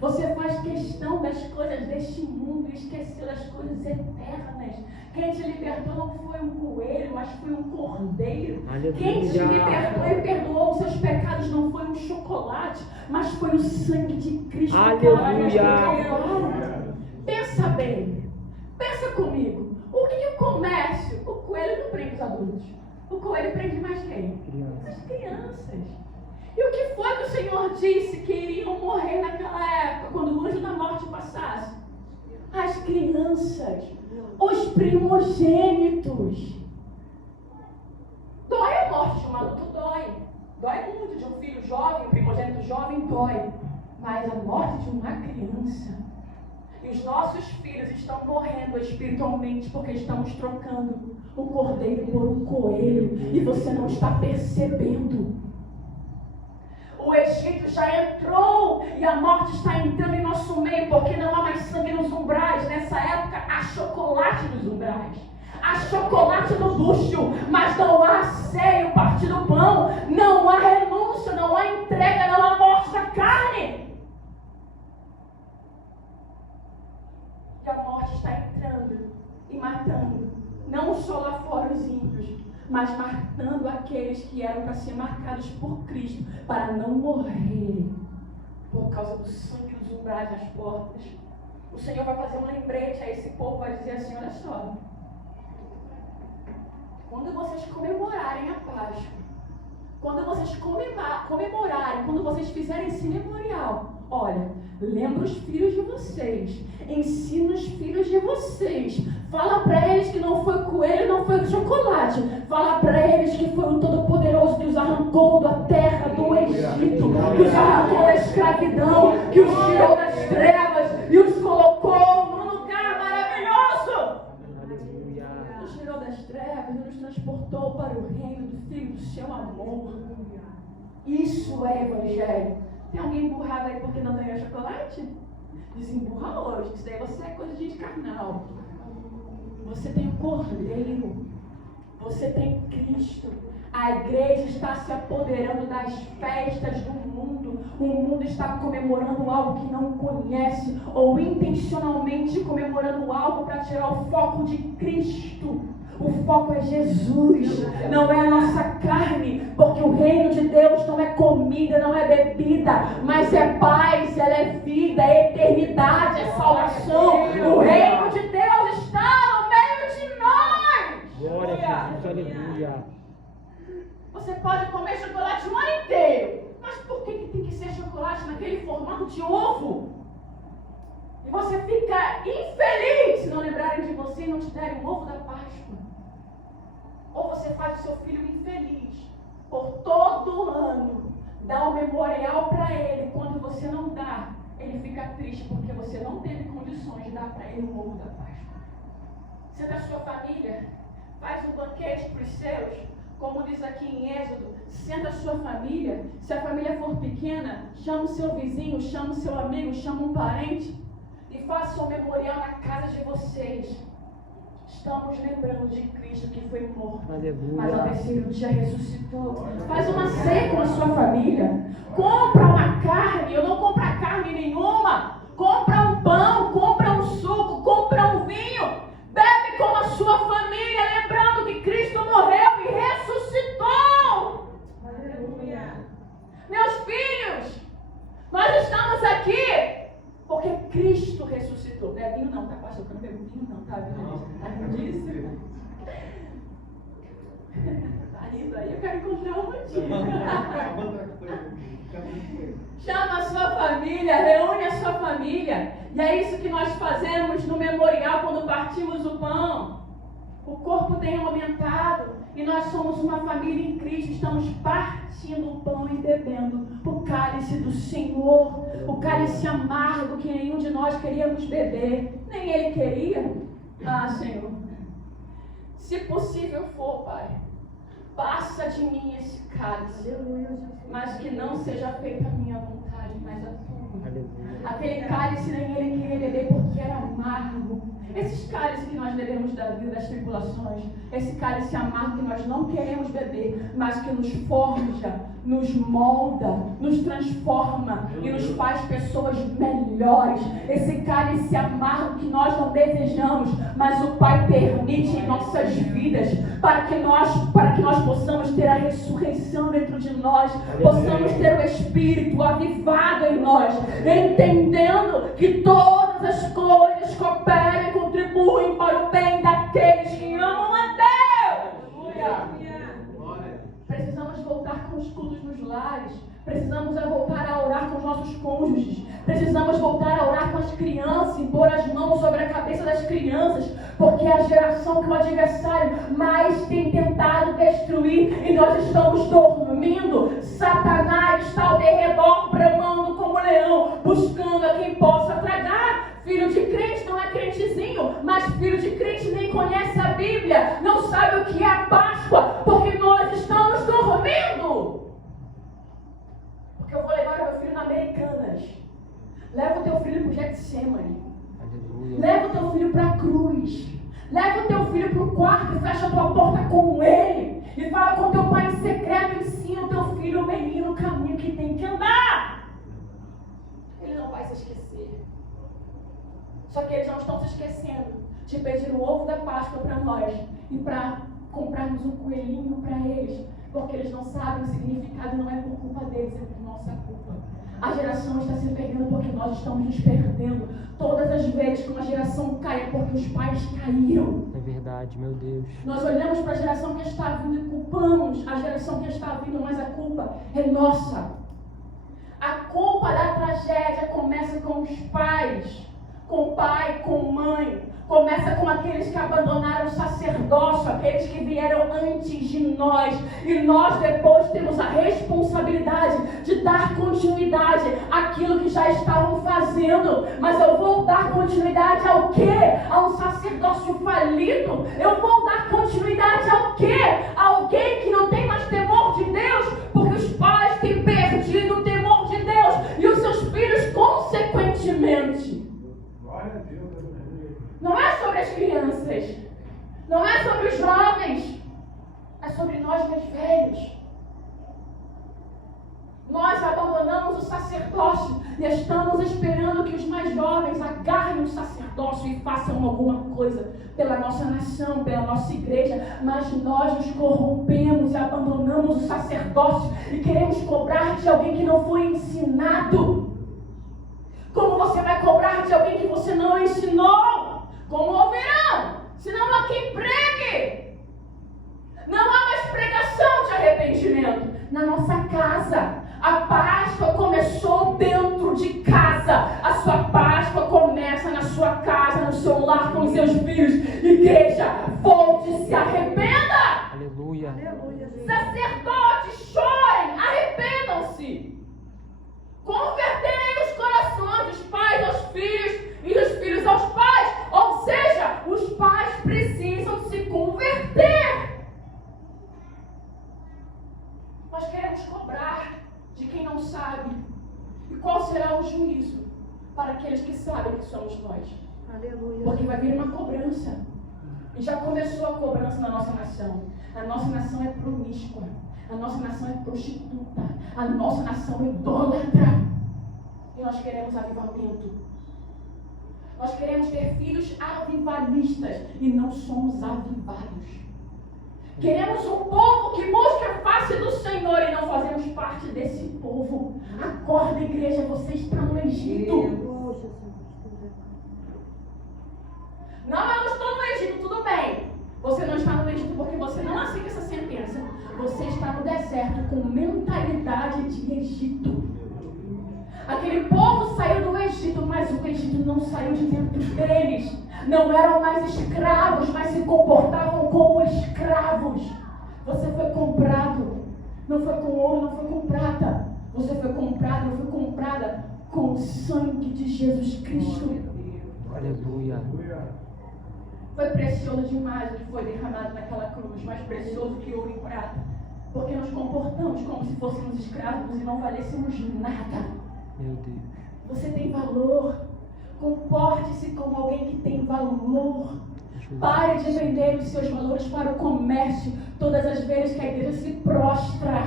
Você faz questão das coisas deste mundo e esqueceu das coisas eternas. Quem te libertou não foi um coelho, mas foi um cordeiro. Aleluia. Quem te libertou e perdoou os seus pecados não foi um chocolate, mas foi o sangue de Cristo. Aleluia. Pensa bem, pensa comigo. O que o comércio, o coelho não prende os adultos. O coelho prende mais quem? As crianças. E o que foi que o Senhor disse que iriam morrer naquela época, quando o anjo da morte passasse? As crianças, os primogênitos. Dói a morte de um adulto, dói. Dói muito de um filho jovem, um primogênito jovem, dói. Mas a morte de uma criança. E os nossos filhos estão morrendo espiritualmente porque estamos trocando um cordeiro por um coelho. E você não está percebendo. O Egito já entrou e a morte está entrando em nosso meio porque não há mais sangue nos umbrais. Nessa época há chocolate nos umbrais. Há chocolate no bucho, mas não há seio, partir do pão. Não há renúncia, não há entrega, não há morte da carne. E a morte está entrando e matando, não só lá fora os ímpios, mas matando aqueles que eram para ser marcados por Cristo, para não morrerem por causa do sangue dos umbrais nas portas. O Senhor vai fazer um lembrete a esse povo, vai dizer assim, olha só, quando vocês comemorarem a Páscoa, quando vocês comemorarem, quando vocês fizerem esse memorial, olha, lembra os filhos de vocês, ensina os filhos de vocês, fala para eles que não foi coelho, não foi chocolate, fala para eles que foi o Todo-Poderoso que os arrancou da terra do Egito, que os arrancou da escravidão, que os tirou das trevas e os colocou num lugar maravilhoso. Nos tirou das trevas e nos transportou para o reino do Filho do seu amor. Isso é evangelho. Tem alguém emburrado aí porque não ganhou chocolate? Desemburra hoje, isso daí você é coisa de gente carnal. Você tem o Cordeiro, você tem Cristo. A igreja está se apoderando das festas do mundo. O mundo está comemorando algo que não conhece, ou intencionalmente comemorando algo para tirar o foco de Cristo. O foco é Jesus, não é a nossa carne, porque o reino de Deus não é comida, não é bebida, mas é paz, ela é vida, é eternidade, é salvação. O reino de Deus está no meio de nós. Glória a Jesus, aleluia. Você pode comer chocolate o ano inteiro, mas por que tem que ser chocolate naquele formato de ovo? E você fica infeliz se não lembrarem de você e não te derem o ovo da Páscoa. Ou você faz o seu filho infeliz por todo ano, dá um memorial para ele. Quando você não dá, ele fica triste porque você não teve condições de dar para ele o ovo da Páscoa. Senta a sua família, faz um banquete para os seus, como diz aqui em Êxodo, senta a sua família. Se a família for pequena, chama o seu vizinho, chama o seu amigo, chama um parente e faça um memorial na casa de vocês. Estamos lembrando de Cristo que foi morto, mas ao terceiro dia ressuscitou. Faz uma ceia com a sua família. Compra uma carne, eu não compro carne nenhuma. Compra um pão, compra um suco, compra um vinho. Bebe com a sua família, lembrando que Cristo morreu e ressuscitou. Aleluia. Meus filhos, nós estamos aqui porque Cristo ressuscitou. Não é vinho não, tá, pastor? Eu não bebo vinho não, tá vendo? Tá rindo disso? Tá rindo aí? Eu quero encontrar um motivo. Chama a sua família, reúne a sua família. E é isso que nós fazemos no memorial quando partimos o pão. O corpo tem aumentado e nós somos uma família em Cristo. Estamos partindo o pão e bebendo o cálice do Senhor, o cálice amargo que nenhum de nós queríamos beber. Nem Ele queria. Ah, Senhor, se possível for, Pai, passa de mim esse cálice, mas que não seja feita a minha vontade, mas a tua. Aquele cálice nem ele queria beber porque era amargo. Esses cálices que nós bebemos da vida, das tribulações, esse cálice amargo que nós não queremos beber, mas que nos forja, nos molda, nos transforma e nos faz pessoas melhores. Esse cálice amargo que nós não desejamos, mas o Pai permite em nossas vidas, para que nós possamos ter a ressurreição dentro de nós, possamos ter o Espírito avivado em nós, entendendo que todas as coisas cooperam e contribuem para o bem daqueles que amam a Deus. Precisamos voltar com os cultos nos lares. Precisamos voltar a orar com os nossos cônjuges. Precisamos voltar a orar com as crianças, impor as mãos sobre a cabeça das crianças, porque é a geração que o adversário mais tem tentado destruir, e nós estamos dormindo. Satanás está ao derredor, bramando como leão, buscando a quem possa tragar. Filho de crente não é crentezinho, mas filho de crente nem conhece a Bíblia, não sabe o que é a Páscoa, porque nós estamos dormindo. Porque eu vou levar o meu filho na Americanas. Leva o teu filho para o Getsemane. Leva o teu filho para a cruz. Leva o teu filho para o quarto e fecha a tua porta com ele. E fala com teu pai em secreto, ensina o teu filho, o menino, o caminho que tem que andar. Ele não vai se esquecer. Só que eles não estão se esquecendo de pedir o ovo da Páscoa para nós e para comprarmos um coelhinho para eles, porque eles não sabem o significado, não é por culpa deles, é por nossa culpa. A geração está se perdendo porque nós estamos nos perdendo. Todas as vezes que uma geração cai é porque os pais caíram. É verdade, meu Deus. Nós olhamos para a geração que está vindo e culpamos a geração que está vindo, mas a culpa é nossa. A culpa da tragédia começa com os pais, com pai, com mãe. Começa com aqueles que abandonaram o sacerdócio, aqueles que vieram antes de nós. E nós depois temos a responsabilidade de dar continuidade àquilo que já estavam fazendo. Mas eu vou dar continuidade ao quê? A um sacerdócio falido? Eu vou dar continuidade ao quê? A alguém que não tem mais temor de Deus, porque os pais têm perdido o temor de Deus e os seus filhos consequentemente. Glória a Deus. Não é sobre as crianças, não é sobre os jovens, é sobre nós mais velhos. Nós abandonamos o sacerdócio e estamos esperando que os mais jovens agarrem o sacerdócio e façam alguma coisa pela nossa nação, pela nossa igreja, mas nós nos corrompemos e abandonamos o sacerdócio e queremos cobrar de alguém que não foi ensinado. Como você vai cobrar de alguém que você não ensinou? Como ouvirão? Se não há quem pregue. Não há mais pregação de arrependimento. Na nossa casa, a Páscoa começou dentro de casa. A sua Páscoa começa na sua casa, no seu lar, com os seus filhos. Igreja, volte e se arrependa. Aleluia. Sacerdotes, chorem, arrependam-se. Converterem os corações dos pais aos filhos e dos filhos aos pais. Ou seja, os pais precisam se converter. Nós queremos cobrar de quem não sabe. E qual será o juízo para aqueles que sabem que somos nós? Aleluia. Porque vai vir uma cobrança. E já começou a cobrança na nossa nação. A nossa nação é promíscua. A nossa nação é prostituta. A nossa nação é idólatra. E nós queremos avivamento. Nós queremos ter filhos avivalistas e não somos avivados. Queremos um povo que busque a face do Senhor e não fazemos parte desse povo. Acorda, igreja, você está no Egito. Não, eu não estou no Egito, tudo bem. Você não está no Egito porque você não aceita essa sentença. Você está no deserto com mentalidade de Egito. Aquele povo saiu do Egito, mas o Egito não saiu de dentro deles. Não eram mais escravos, mas se comportavam como escravos. Você foi comprado. Não foi com ouro, não foi com prata. Você foi comprado, não foi comprada com o sangue de Jesus Cristo. Aleluia. Foi precioso demais o que foi derramado naquela cruz, mais precioso que ouro e prata. Porque nos comportamos como se fôssemos escravos e não valêssemos nada. Meu Deus. Você tem valor. Comporte-se como alguém que tem valor. Pare de vender os seus valores para o comércio. Todas as vezes que a igreja se prostra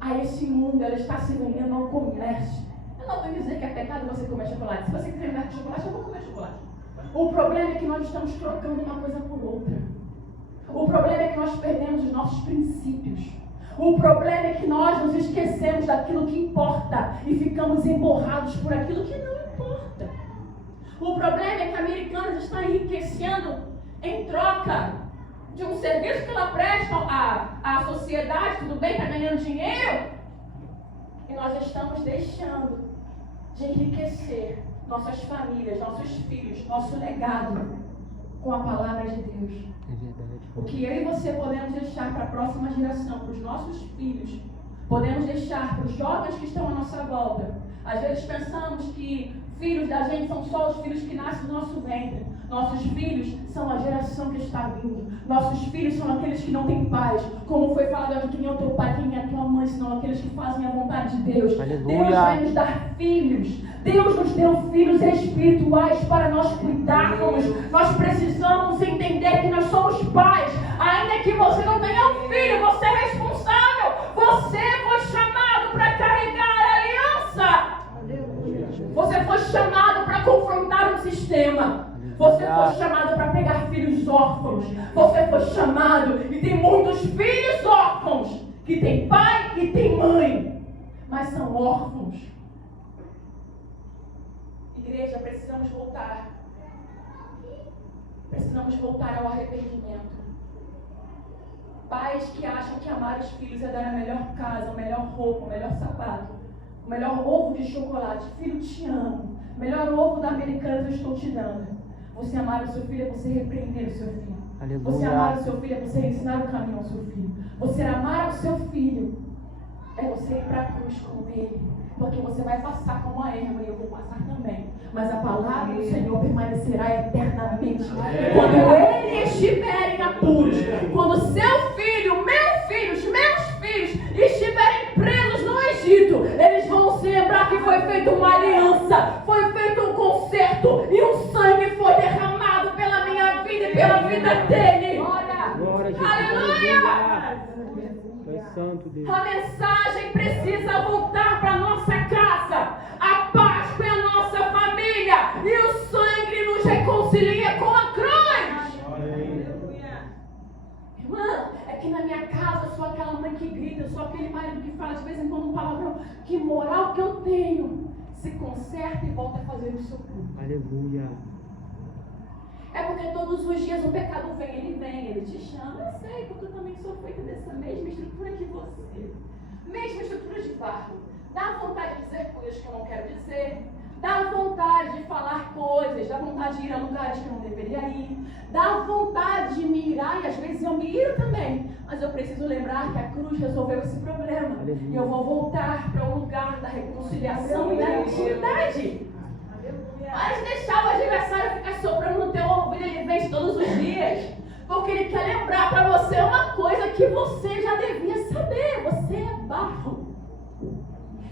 a esse mundo, ela está se vendendo ao comércio. Eu não vou dizer que é pecado você comer chocolate. Se você quiser comer chocolate, eu vou comer chocolate. O problema é que nós estamos trocando uma coisa por outra. O problema é que nós perdemos os nossos princípios. O problema é que nós nos esquecemos daquilo que importa e ficamos emborrados por aquilo que não importa. O problema é que a Americanas está enriquecendo em troca de um serviço que ela presta à sociedade, tudo bem, está ganhando dinheiro. E nós estamos deixando de enriquecer nossas famílias, nossos filhos, nosso legado com a palavra de Deus. É verdade. O que eu e você podemos deixar para a próxima geração, para os nossos filhos, podemos deixar para os jovens que estão à nossa volta. Às vezes pensamos que filhos da gente são só os filhos que nascem do nosso ventre. Nossos filhos são a geração que está vindo. Nossos filhos são aqueles que não têm pais. Como foi falado aqui, quem é o teu pai, quem é a tua mãe, senão aqueles que fazem a vontade de Deus. Aleluia. Deus vai nos dar filhos. Deus nos deu filhos espirituais para nós cuidarmos. Nós precisamos entender que nós somos pais. Ainda que você não tenha um filho, você é responsável. Você foi chamado para carregar a aliança. Você foi chamado para confrontar um sistema. Você foi chamado para pegar filhos órfãos. Você foi chamado, e tem muitos filhos órfãos que tem pai e tem mãe, mas são órfãos. Igreja, precisamos voltar. Precisamos voltar ao arrependimento. Pais que acham que amar os filhos é dar a melhor casa, a melhor roupa, o melhor sapato, o melhor ovo de chocolate. Filho, te amo. O melhor ovo da Americanas eu estou te dando. Você amar o seu filho é você repreender o seu filho. Aleluia. Você amar o seu filho é você ensinar o caminho ao seu filho. Você amar o seu filho é você ir para a cruz com ele. Porque você vai passar como a erva e eu vou passar também. Mas a palavra do Senhor permanecerá eternamente. Quando ele estiver em apuros, quando seu filho, meu filho, os meus filhos estiverem presos no Egito, eles vão se lembrar que foi feita uma aliança, foi feito um concerto e um sangue foi derramado pela minha vida e pela vida dele. Glória a Jesus. Aleluia! Tu és santo, Deus. A mensagem precisa voltar para a nossa casa. A Páscoa é a nossa família. E o sangue nos reconcilia com a cruz. Irmã, é que na minha casa eu sou aquela mãe que grita, eu sou aquele marido que fala de vez em quando um palavrão. Que moral que eu tenho. Se conserta e volta a fazer o seu culto. Aleluia. É porque todos os dias o pecado vem, ele te chama. Eu sei, porque eu também sou feita dessa mesma estrutura que você. Mesma estrutura de barro. Dá vontade de dizer coisas que eu não quero dizer. Dá vontade de falar coisas. Dá vontade de ir a lugares que eu não deveria ir. Dá vontade de me irar, e às vezes eu me iro também. Mas eu preciso lembrar que a cruz resolveu esse problema. E eu vou voltar para o lugar da reconciliação e da intimidade. Mas deixar o adversário ficar soprando no teu ouvido, ele vence todos os dias. Porque ele quer lembrar para você uma coisa que você já devia saber. Você é barro.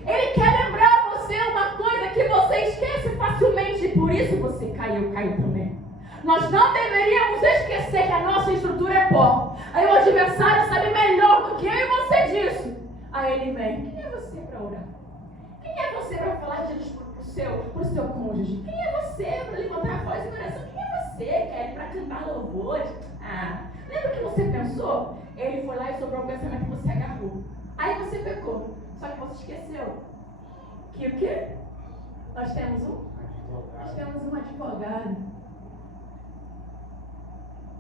Ele quer lembrar você uma coisa que você esquece facilmente. E por isso você caiu também. Nós não deveríamos esquecer que a nossa estrutura é pó. Aí o adversário sabe melhor do que eu e você disso. Aí ele vem. Quem é você para orar? Quem é você para falar de Jesus pro seu cônjuge? Quem é você para levantar a voz e oração? Quem é você, Kelly, para cantar louvores? Lembra o que você pensou? Ele foi lá e sobrou o pensamento que você agarrou. Aí você pecou. Só que você esqueceu. Que o quê? Nós temos um advogado.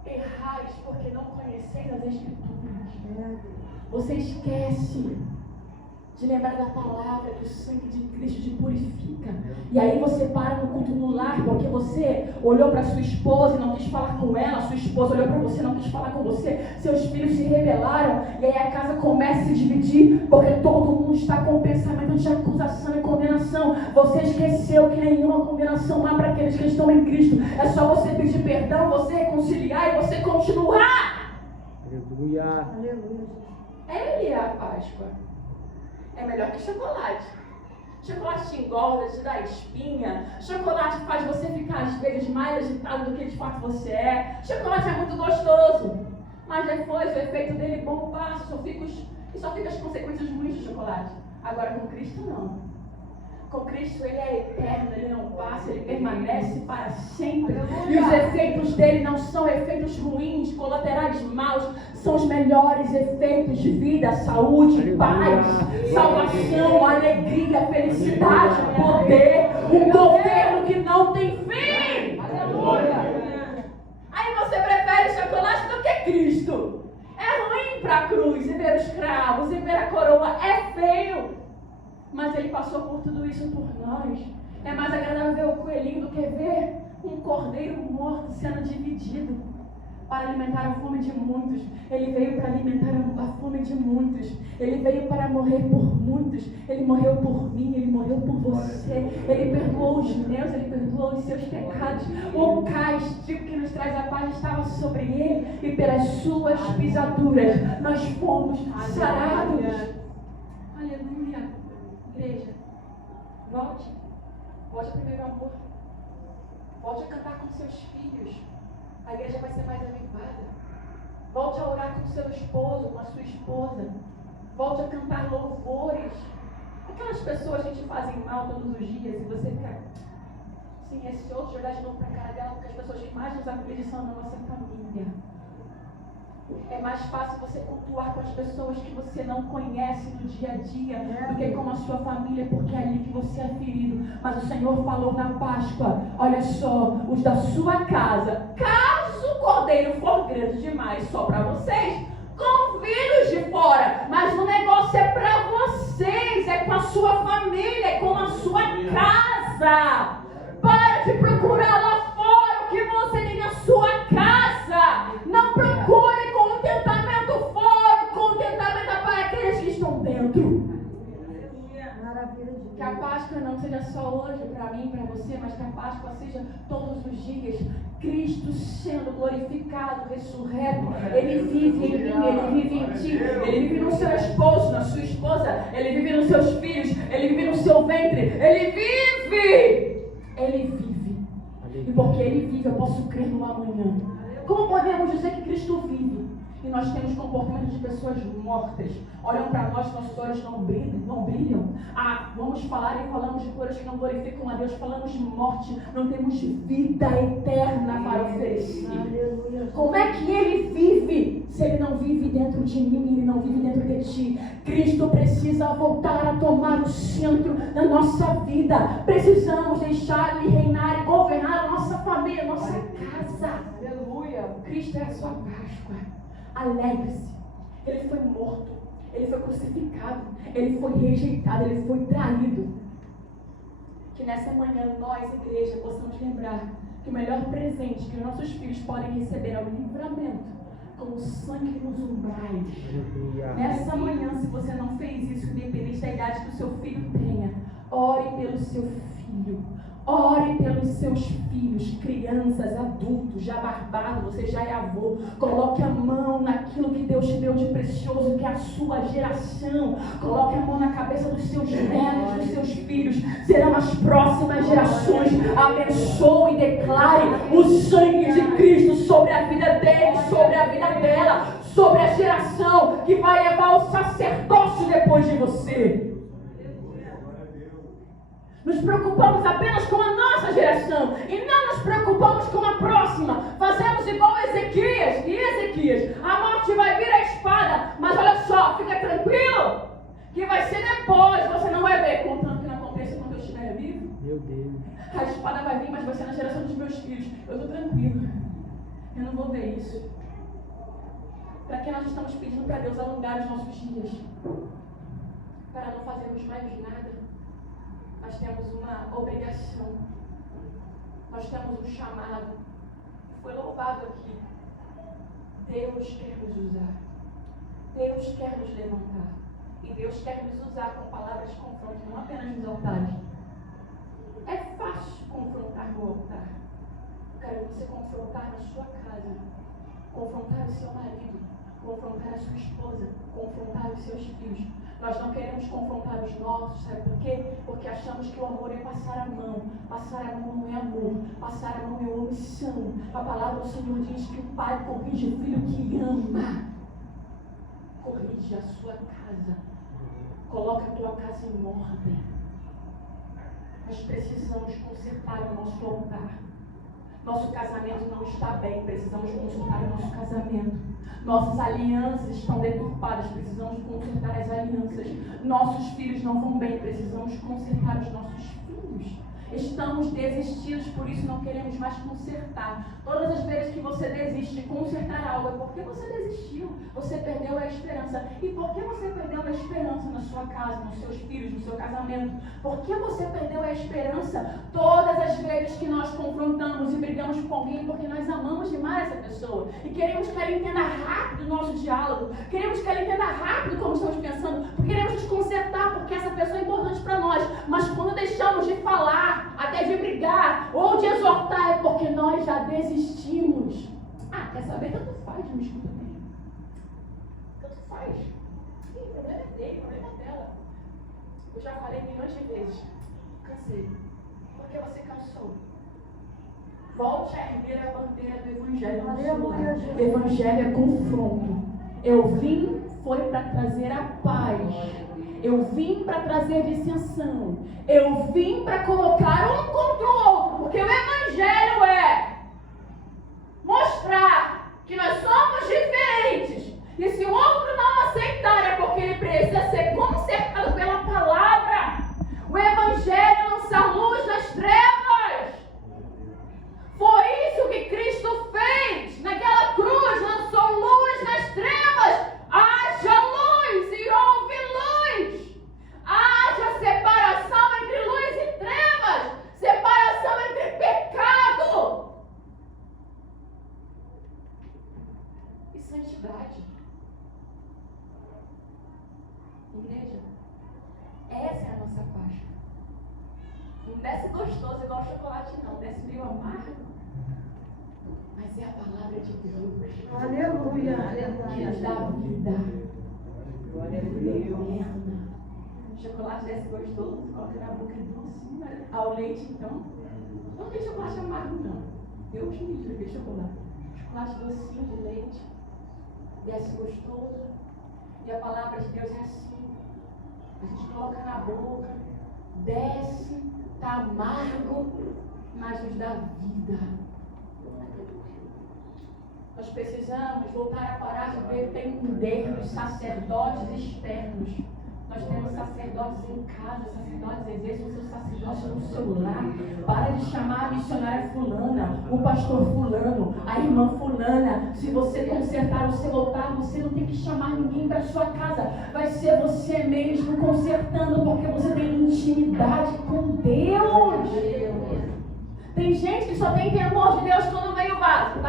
Errais porque não conheceis as Escrituras. Você esquece de lembrar da palavra, que o sangue de Cristo te purifica. E aí você para no culto no lar, porque você olhou para sua esposa e não quis falar com ela, sua esposa olhou para você e não quis falar com você, seus filhos se rebelaram, e aí a casa começa a se dividir, porque todo mundo está com pensamento de acusação e condenação. Você esqueceu que nenhuma condenação há para aqueles que estão em Cristo. É só você pedir perdão, você reconciliar e você continuar. Aleluia. Ele é a Páscoa. É melhor que chocolate. Chocolate te engorda, te dá espinha. Chocolate faz você ficar às vezes mais agitado do que de fato você é. Chocolate é muito gostoso, mas depois o efeito dele bom passa, e só fica as consequências ruins do chocolate. Agora com Cristo não. Com Cristo ele é eterno, ele não passa, ele permanece para sempre. E os efeitos dele não são efeitos ruins, colaterais maus, são os melhores efeitos de vida, saúde, paz, salvação, alegria, felicidade, poder, um governo que não tem fim. Aí você prefere chocolate do que Cristo. É ruim para a cruz e ver os cravos e ver a coroa, é feio. Mas ele passou por tudo isso por nós. É mais agradável ver o coelhinho do que ver um cordeiro morto sendo dividido para alimentar a fome de muitos. Ele veio para alimentar a fome de muitos. Ele veio para morrer por muitos. Ele morreu por mim, ele morreu por você. Ele perdoou os meus, ele perdoou os seus pecados. O castigo que nos traz a paz estava sobre ele, e pelas suas pisaduras nós fomos sarados. Aleluia. Igreja, volte ao primeiro amor, volte a cantar com seus filhos, a igreja vai ser mais avivada. Volte a orar com seu esposo, com a sua esposa, volte a cantar louvores. Aquelas pessoas que te fazem mal todos os dias e você fica assim, receoso de olhar de novo para a cara dela, porque as pessoas que mais nos afligem são na nossa família. É mais fácil você cultuar com as pessoas que você não conhece no dia a dia do que com a sua família, porque é ali que você é ferido. Mas o Senhor falou na Páscoa: olha só, os da sua casa, caso o cordeiro for grande demais só para vocês, convide-os de fora. Mas o negócio é para vocês, é com a sua família, é com a sua casa. Para de procurar lá fora o que você tem na sua casa. Não procure contentamento fora, contentamento é para aqueles que estão dentro. Que a Páscoa não seja só hoje para mim, para você, mas que a Páscoa seja todos os dias. Cristo sendo glorificado, ressurreto. Ele vive em mim, ele vive em ti. Ele vive no seu esposo, na sua esposa. Ele vive nos seus filhos, ele vive no seu ventre. Ele vive! Ele vive. E porque ele vive, eu posso crer no amanhã. Como podemos dizer que Cristo vive e nós temos comportamento de pessoas mortas? Olham para nós, nossos olhos não brilham. Vamos falar e falamos de coisas que não glorificam a Deus. Falamos de morte, não temos vida eterna para oferecer. Como é que ele vive se ele não vive dentro de mim, ele não vive dentro de ti? Cristo precisa voltar a tomar o centro da nossa vida. Precisamos deixar ele reinar e governar a nossa família, a nossa casa. Aleluia. Cristo é a sua Páscoa. Alegre-se. Ele foi morto, ele foi crucificado, ele foi rejeitado, ele foi traído. Que nessa manhã nós, igreja, possamos lembrar que o melhor presente que os nossos filhos podem receber é o livramento com o sangue nos umbrais. Nessa manhã, se você não fez isso, independente da idade que o seu filho tenha, ore pelo seu filho. Ore pelos seus filhos, crianças, adultos, já barbado, você já é avô. Coloque a mão naquilo que Deus te deu de precioso, que é a sua geração. Coloque a mão na cabeça dos seus netos, dos seus filhos. Serão as próximas gerações. Abençoe e declare o sangue de Cristo sobre a vida dele, sobre a vida dela, sobre a geração que vai levar o sacerdócio depois de você. Nos preocupamos apenas com a nossa geração e não nos preocupamos com a próxima. Fazemos igual Ezequias. E Ezequias, a morte vai vir a espada, mas olha só, fica tranquilo, que vai ser depois, você não vai ver, contanto que não aconteça quando eu estiver vivo. Meu Deus. A espada vai vir, mas vai ser na geração dos meus filhos. Eu estou tranquilo, eu não vou ver isso. Para que nós estamos pedindo para Deus alongar os nossos dias? para não fazermos mais nada. Nós temos uma obrigação. Nós temos um chamado. Foi louvado aqui. Deus quer nos usar. Deus quer nos levantar. E Deus quer nos usar com palavras de confronto, não apenas nos altares. É fácil confrontar no altar. Eu quero você confrontar na sua casa. Confrontar o seu marido. Confrontar a sua esposa. Confrontar os seus filhos. Nós não queremos confrontar os nossos, sabe por quê? Porque achamos que o amor é passar a mão. Passar a mão não é amor. Passar a mão é omissão. A palavra do Senhor diz que o pai corrige o filho que ama. Corrige a sua casa. Coloca a tua casa em ordem. Nós precisamos consertar o nosso altar. Nosso casamento não está bem, precisamos consertar o nosso casamento. Nossas alianças estão deturpadas, precisamos consertar as alianças. Nossos filhos não vão bem, precisamos consertar os nossos filhos. Estamos desistidos, por isso não queremos mais consertar. Todas as vezes que você desiste de consertar algo, é porque você desistiu, você perdeu a esperança. E por que você perdeu a esperança na sua casa, nos seus filhos, no seu casamento? Por que você perdeu a esperança todas as vezes que nós confrontamos e brigamos com alguém? Porque nós amamos demais essa pessoa e queremos que ela entenda rápido o nosso diálogo, queremos que ela entenda rápido como estamos pensando, queremos nos consertar porque essa pessoa é importante para nós. Mas quando deixamos de falar, até de brigar ou de exortar, é porque nós já desistimos. Ah, quer saber? Tanto faz, não me escuta mesmo. Tanto faz. Ih, o problema é dele, o problema é dela. Eu já falei milhões de vezes. Cansei. Porque você cansou. Volte a erguer a bandeira do Evangelho. O Evangelho é confronto. Eu vim, foi para trazer a paz. Eu vim para trazer dissensão. Eu vim para colocar um contra o outro. Porque o Evangelho é mostrar que nós somos diferentes. E se o outro não aceitar, é porque ele precisa ser consertado pela palavra. O Evangelho lança luz nas trevas. Foi isso que Cristo fez. Naquela cruz, lançou luz nas trevas. Haja luz e houve luz. Haja separação entre luz e trevas. Separação entre pecado e santidade. Igreja, essa é a nossa faixa. Não desce gostoso igual chocolate não, desce meio amargo. Mas é a palavra de Deus. Aleluia, Que nos dá vida. Glória a Deus. Chocolate desce gostoso, coloca na boca doce. Ao leite, então. Não tem chocolate amargo, não. Deus me livre de chocolate. Chocolate docinho de leite. Desce gostoso. E a palavra de Deus é assim. A gente coloca na boca. Desce. Está amargo. Mas nos dá vida. Nós precisamos voltar a parar de depender dos sacerdotes externos. Nós temos sacerdotes em casa, sacerdotes exercem o seu sacerdócio no seu lar. Para de chamar a missionária fulana, o pastor fulano, a irmã fulana. Se você consertar o seu altar, você não tem que chamar ninguém para sua casa. Vai ser você mesmo consertando, porque você tem intimidade com Deus. Tem gente que só tem temor de Deus quando vem o vaso.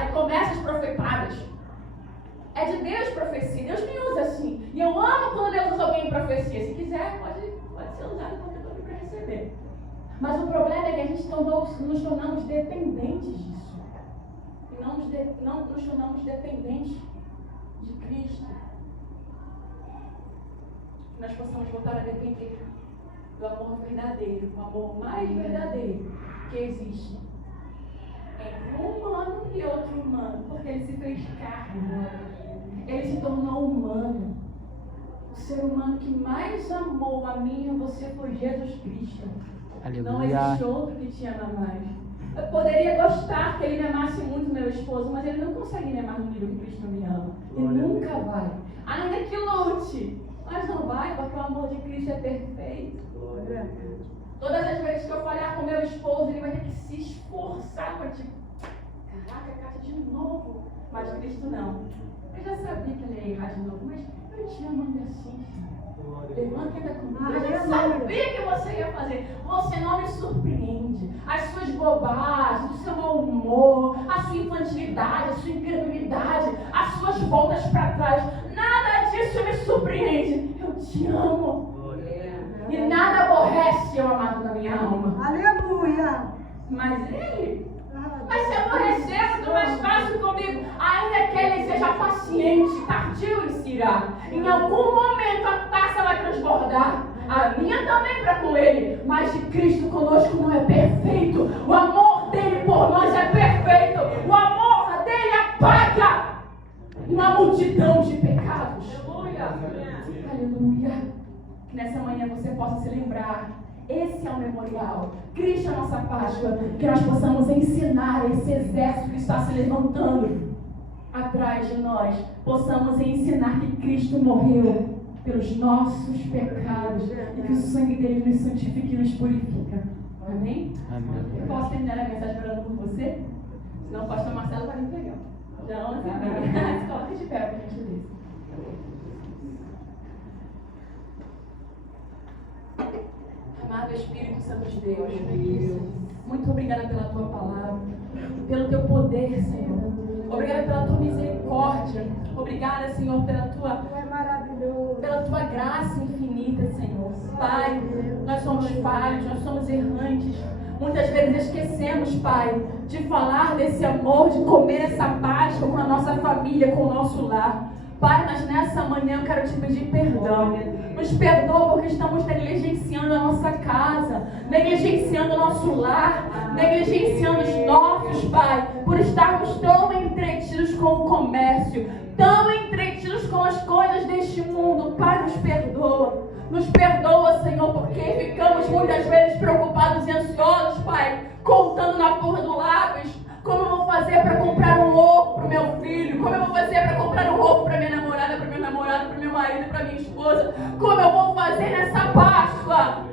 E começa as profetadas. É de Deus profecia. Deus me usa assim. E eu amo quando Deus usa alguém em profecia. Se quiser, pode ser usado porque eu estou aqui para receber. Mas o problema é que a gente nos tornamos dependentes disso. E não nos tornamos dependentes de Cristo. Que nós possamos voltar a depender do amor verdadeiro, o amor mais verdadeiro que existe entre um humano e outro humano, porque ele se fez carne, ele se tornou humano. O ser humano que mais amou a mim e a você foi Jesus Cristo. Aleluia. Não existe outro que te ama mais. Eu poderia gostar que ele me amasse muito, meu esposo, mas ele não consegue me amar no nível que Cristo me ama. E nunca vai. Ainda que lute, mas não vai, porque o amor de Cristo é perfeito. Glória a Deus. Todas as vezes que eu falhar com meu esposo, ele vai ter que se esforçar para tipo, caraca, Cátia, de novo. Mas Cristo não. Eu já sabia que ele ia errar de novo, mas eu te amo ainda assim, filho. comigo. Eu sabia que você ia fazer. Você não me surpreende. As suas bobagens, o seu mau humor, a sua infantilidade, a sua incredulidade, as suas voltas para trás, nada disso me surpreende. Eu te amo. E nada aborrece o amado da minha alma. Aleluia. Mas ele vai se aborrecer muito mais fácil comigo. Ainda que ele seja paciente, tardio em se irar. Em algum momento a taça vai transbordar. A minha também para com ele. Mas de Cristo conosco não é perfeito. O amor dele por nós é perfeito. O amor dele apaga uma multidão de pecados. Aleluia. Que nessa manhã você possa se lembrar. Esse é o memorial. Cristo é a nossa Páscoa. Que nós possamos ensinar esse exército que está se levantando atrás de nós. Possamos ensinar que Cristo morreu pelos nossos pecados. E que o sangue dele nos santifica e nos purifica. Amém? Amém. Eu posso terminar a mensagem orando por você? Senão o pastor Marcelo vai me pegar. Já 11h30. Coloque de pé para a gente ler. Amado Espírito Santo de Deus, muito obrigada pela tua palavra, pelo teu poder, Senhor. Obrigada pela tua misericórdia. Obrigada, Senhor, pela tua graça infinita, Senhor. Pai, nós somos falhos, nós somos errantes. Muitas vezes esquecemos, Pai, de falar desse amor, de comer essa Páscoa com a nossa família, com o nosso lar. Pai, mas nessa manhã eu quero te pedir perdão. Nos perdoa porque estamos negligenciando a nossa casa, negligenciando o nosso lar, negligenciando os nossos, Pai, por estarmos tão entretidos com o comércio, tão entretidos com as coisas deste mundo. Pai, nos perdoa. Nos perdoa, Senhor, porque ficamos muitas vezes preocupados e ansiosos, Pai, contando na porra do lápis. Como eu vou fazer para comprar um ovo para o meu filho? Como eu vou fazer para comprar um ovo para minha namorada, para meu namorado, para meu marido, para minha esposa? Como eu vou fazer nessa Páscoa?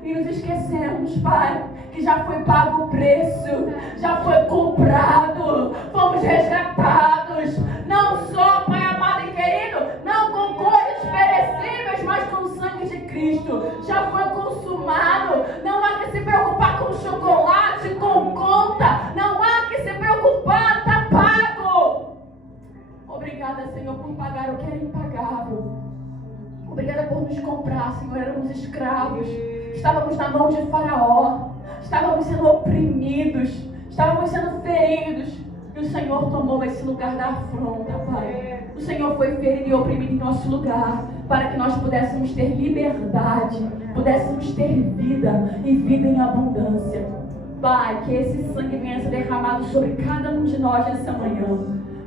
E nos esquecemos, Pai, que já foi pago o preço, já foi comprado, fomos resgatados. Não só, Pai amado e querido, não com coisas perecíveis, mas com o sangue de Cristo. Já foi consumado. Não há que se preocupar com chocolate, com conta. Não há que se preocupar, está pago. Obrigada, Senhor, por pagar o que era impagável. Obrigada por nos comprar, Senhor. Éramos escravos. Estávamos na mão de Faraó. Estávamos sendo oprimidos. Estávamos sendo feridos. E o Senhor tomou esse lugar da afronta, Pai. O Senhor foi ferido e oprimido em nosso lugar, para que nós pudéssemos ter liberdade, pudéssemos ter vida e vida em abundância. Pai, que esse sangue venha ser derramado sobre cada um de nós nessa manhã.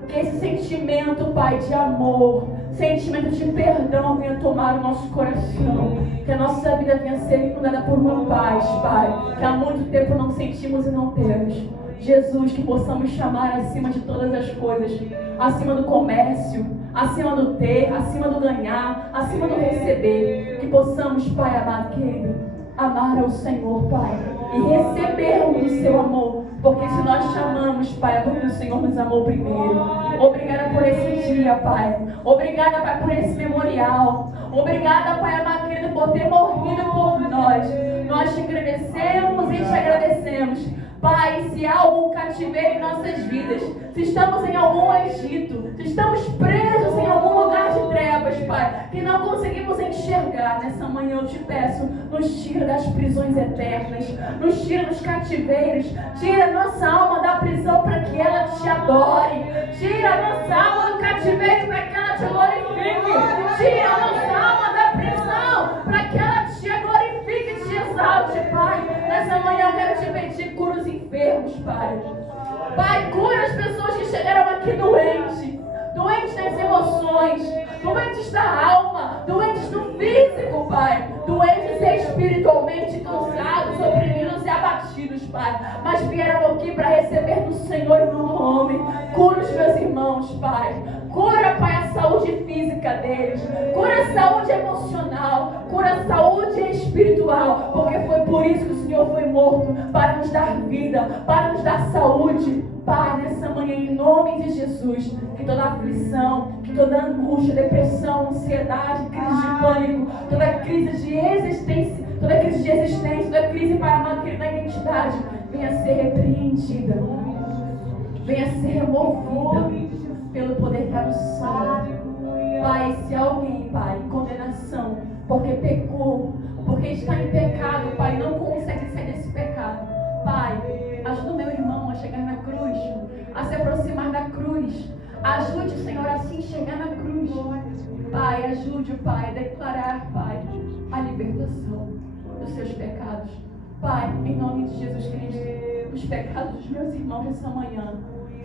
Que esse sentimento, Pai, de amor, sentimento de perdão venha tomar o nosso coração. Que a nossa vida venha ser inundada por uma paz, Pai, que há muito tempo não sentimos e não temos. Jesus, que possamos chamar acima de todas as coisas, acima do comércio, acima do ter, acima do ganhar, acima do receber. Que possamos, Pai amado, querido, amar ao Senhor, Pai, e recebermos o seu amor. Porque se nós chamamos, Pai, é porque o Senhor nos amou primeiro. Obrigada por esse dia, Pai. Obrigada, Pai, por esse memorial. Obrigada, Pai amado, querido, por ter morrido por nós. Nós te agradecemos e te agradecemos. Pai, se há algum cativeiro em nossas vidas, se estamos em algum Egito, se estamos presos em algum lugar de trevas, Pai, que não conseguimos enxergar, nessa manhã eu te peço, nos tira das prisões eternas, nos tira dos cativeiros, tira a nossa alma da prisão para que ela te adore, tira a nossa alma do cativeiro para que ela te glorifique, tira a nossa alma da prisão para que ela te glorifique e te exalte, Pai. Nessa manhã eu quero te pedir, cura os enfermos, Pai. Pai, cura as pessoas que chegaram aqui doentes das emoções, doentes da alma, doentes do físico, Pai, doentes espiritualmente cansados, oprimidos e abatidos, Pai, mas vieram aqui para receber do Senhor e não do homem. Cura os meus irmãos, Pai. Cura, Pai, a saúde física deles. Cura a saúde emocional. Cura a saúde espiritual. Porque foi por isso que o Senhor foi morto. Para nos dar vida. Para nos dar saúde. Pai, nessa manhã, em nome de Jesus, que toda aflição, que toda angústia, depressão, depressão, ansiedade, crise de pânico, toda crise de existência, toda crise, Pai amado, querido, na identidade, venha ser repreendida, venha ser removida pelo poder que há no sangue. Pai, se alguém, Pai, em condenação, porque pecou, porque está em pecado, Pai, não consegue sair desse pecado, Pai, ajuda o meu irmão a chegar na cruz, a se aproximar da cruz. Ajude, Senhor, assim chegar na cruz. Pai, ajude, Pai, a declarar, Pai, a libertação dos seus pecados. Pai, em nome de Jesus Cristo, os pecados dos meus irmãos nessa manhã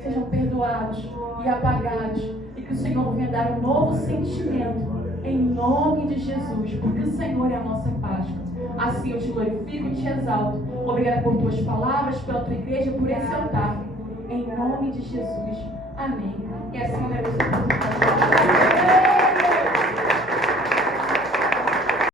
sejam perdoados e apagados, e que o Senhor venha dar um novo sentimento, em nome de Jesus, porque o Senhor é a nossa Páscoa. Assim eu te glorifico e te exalto. Obrigada por tuas palavras, pela tua igreja, por esse altar. Em nome de Jesus. Amém. E assim eu agradeço.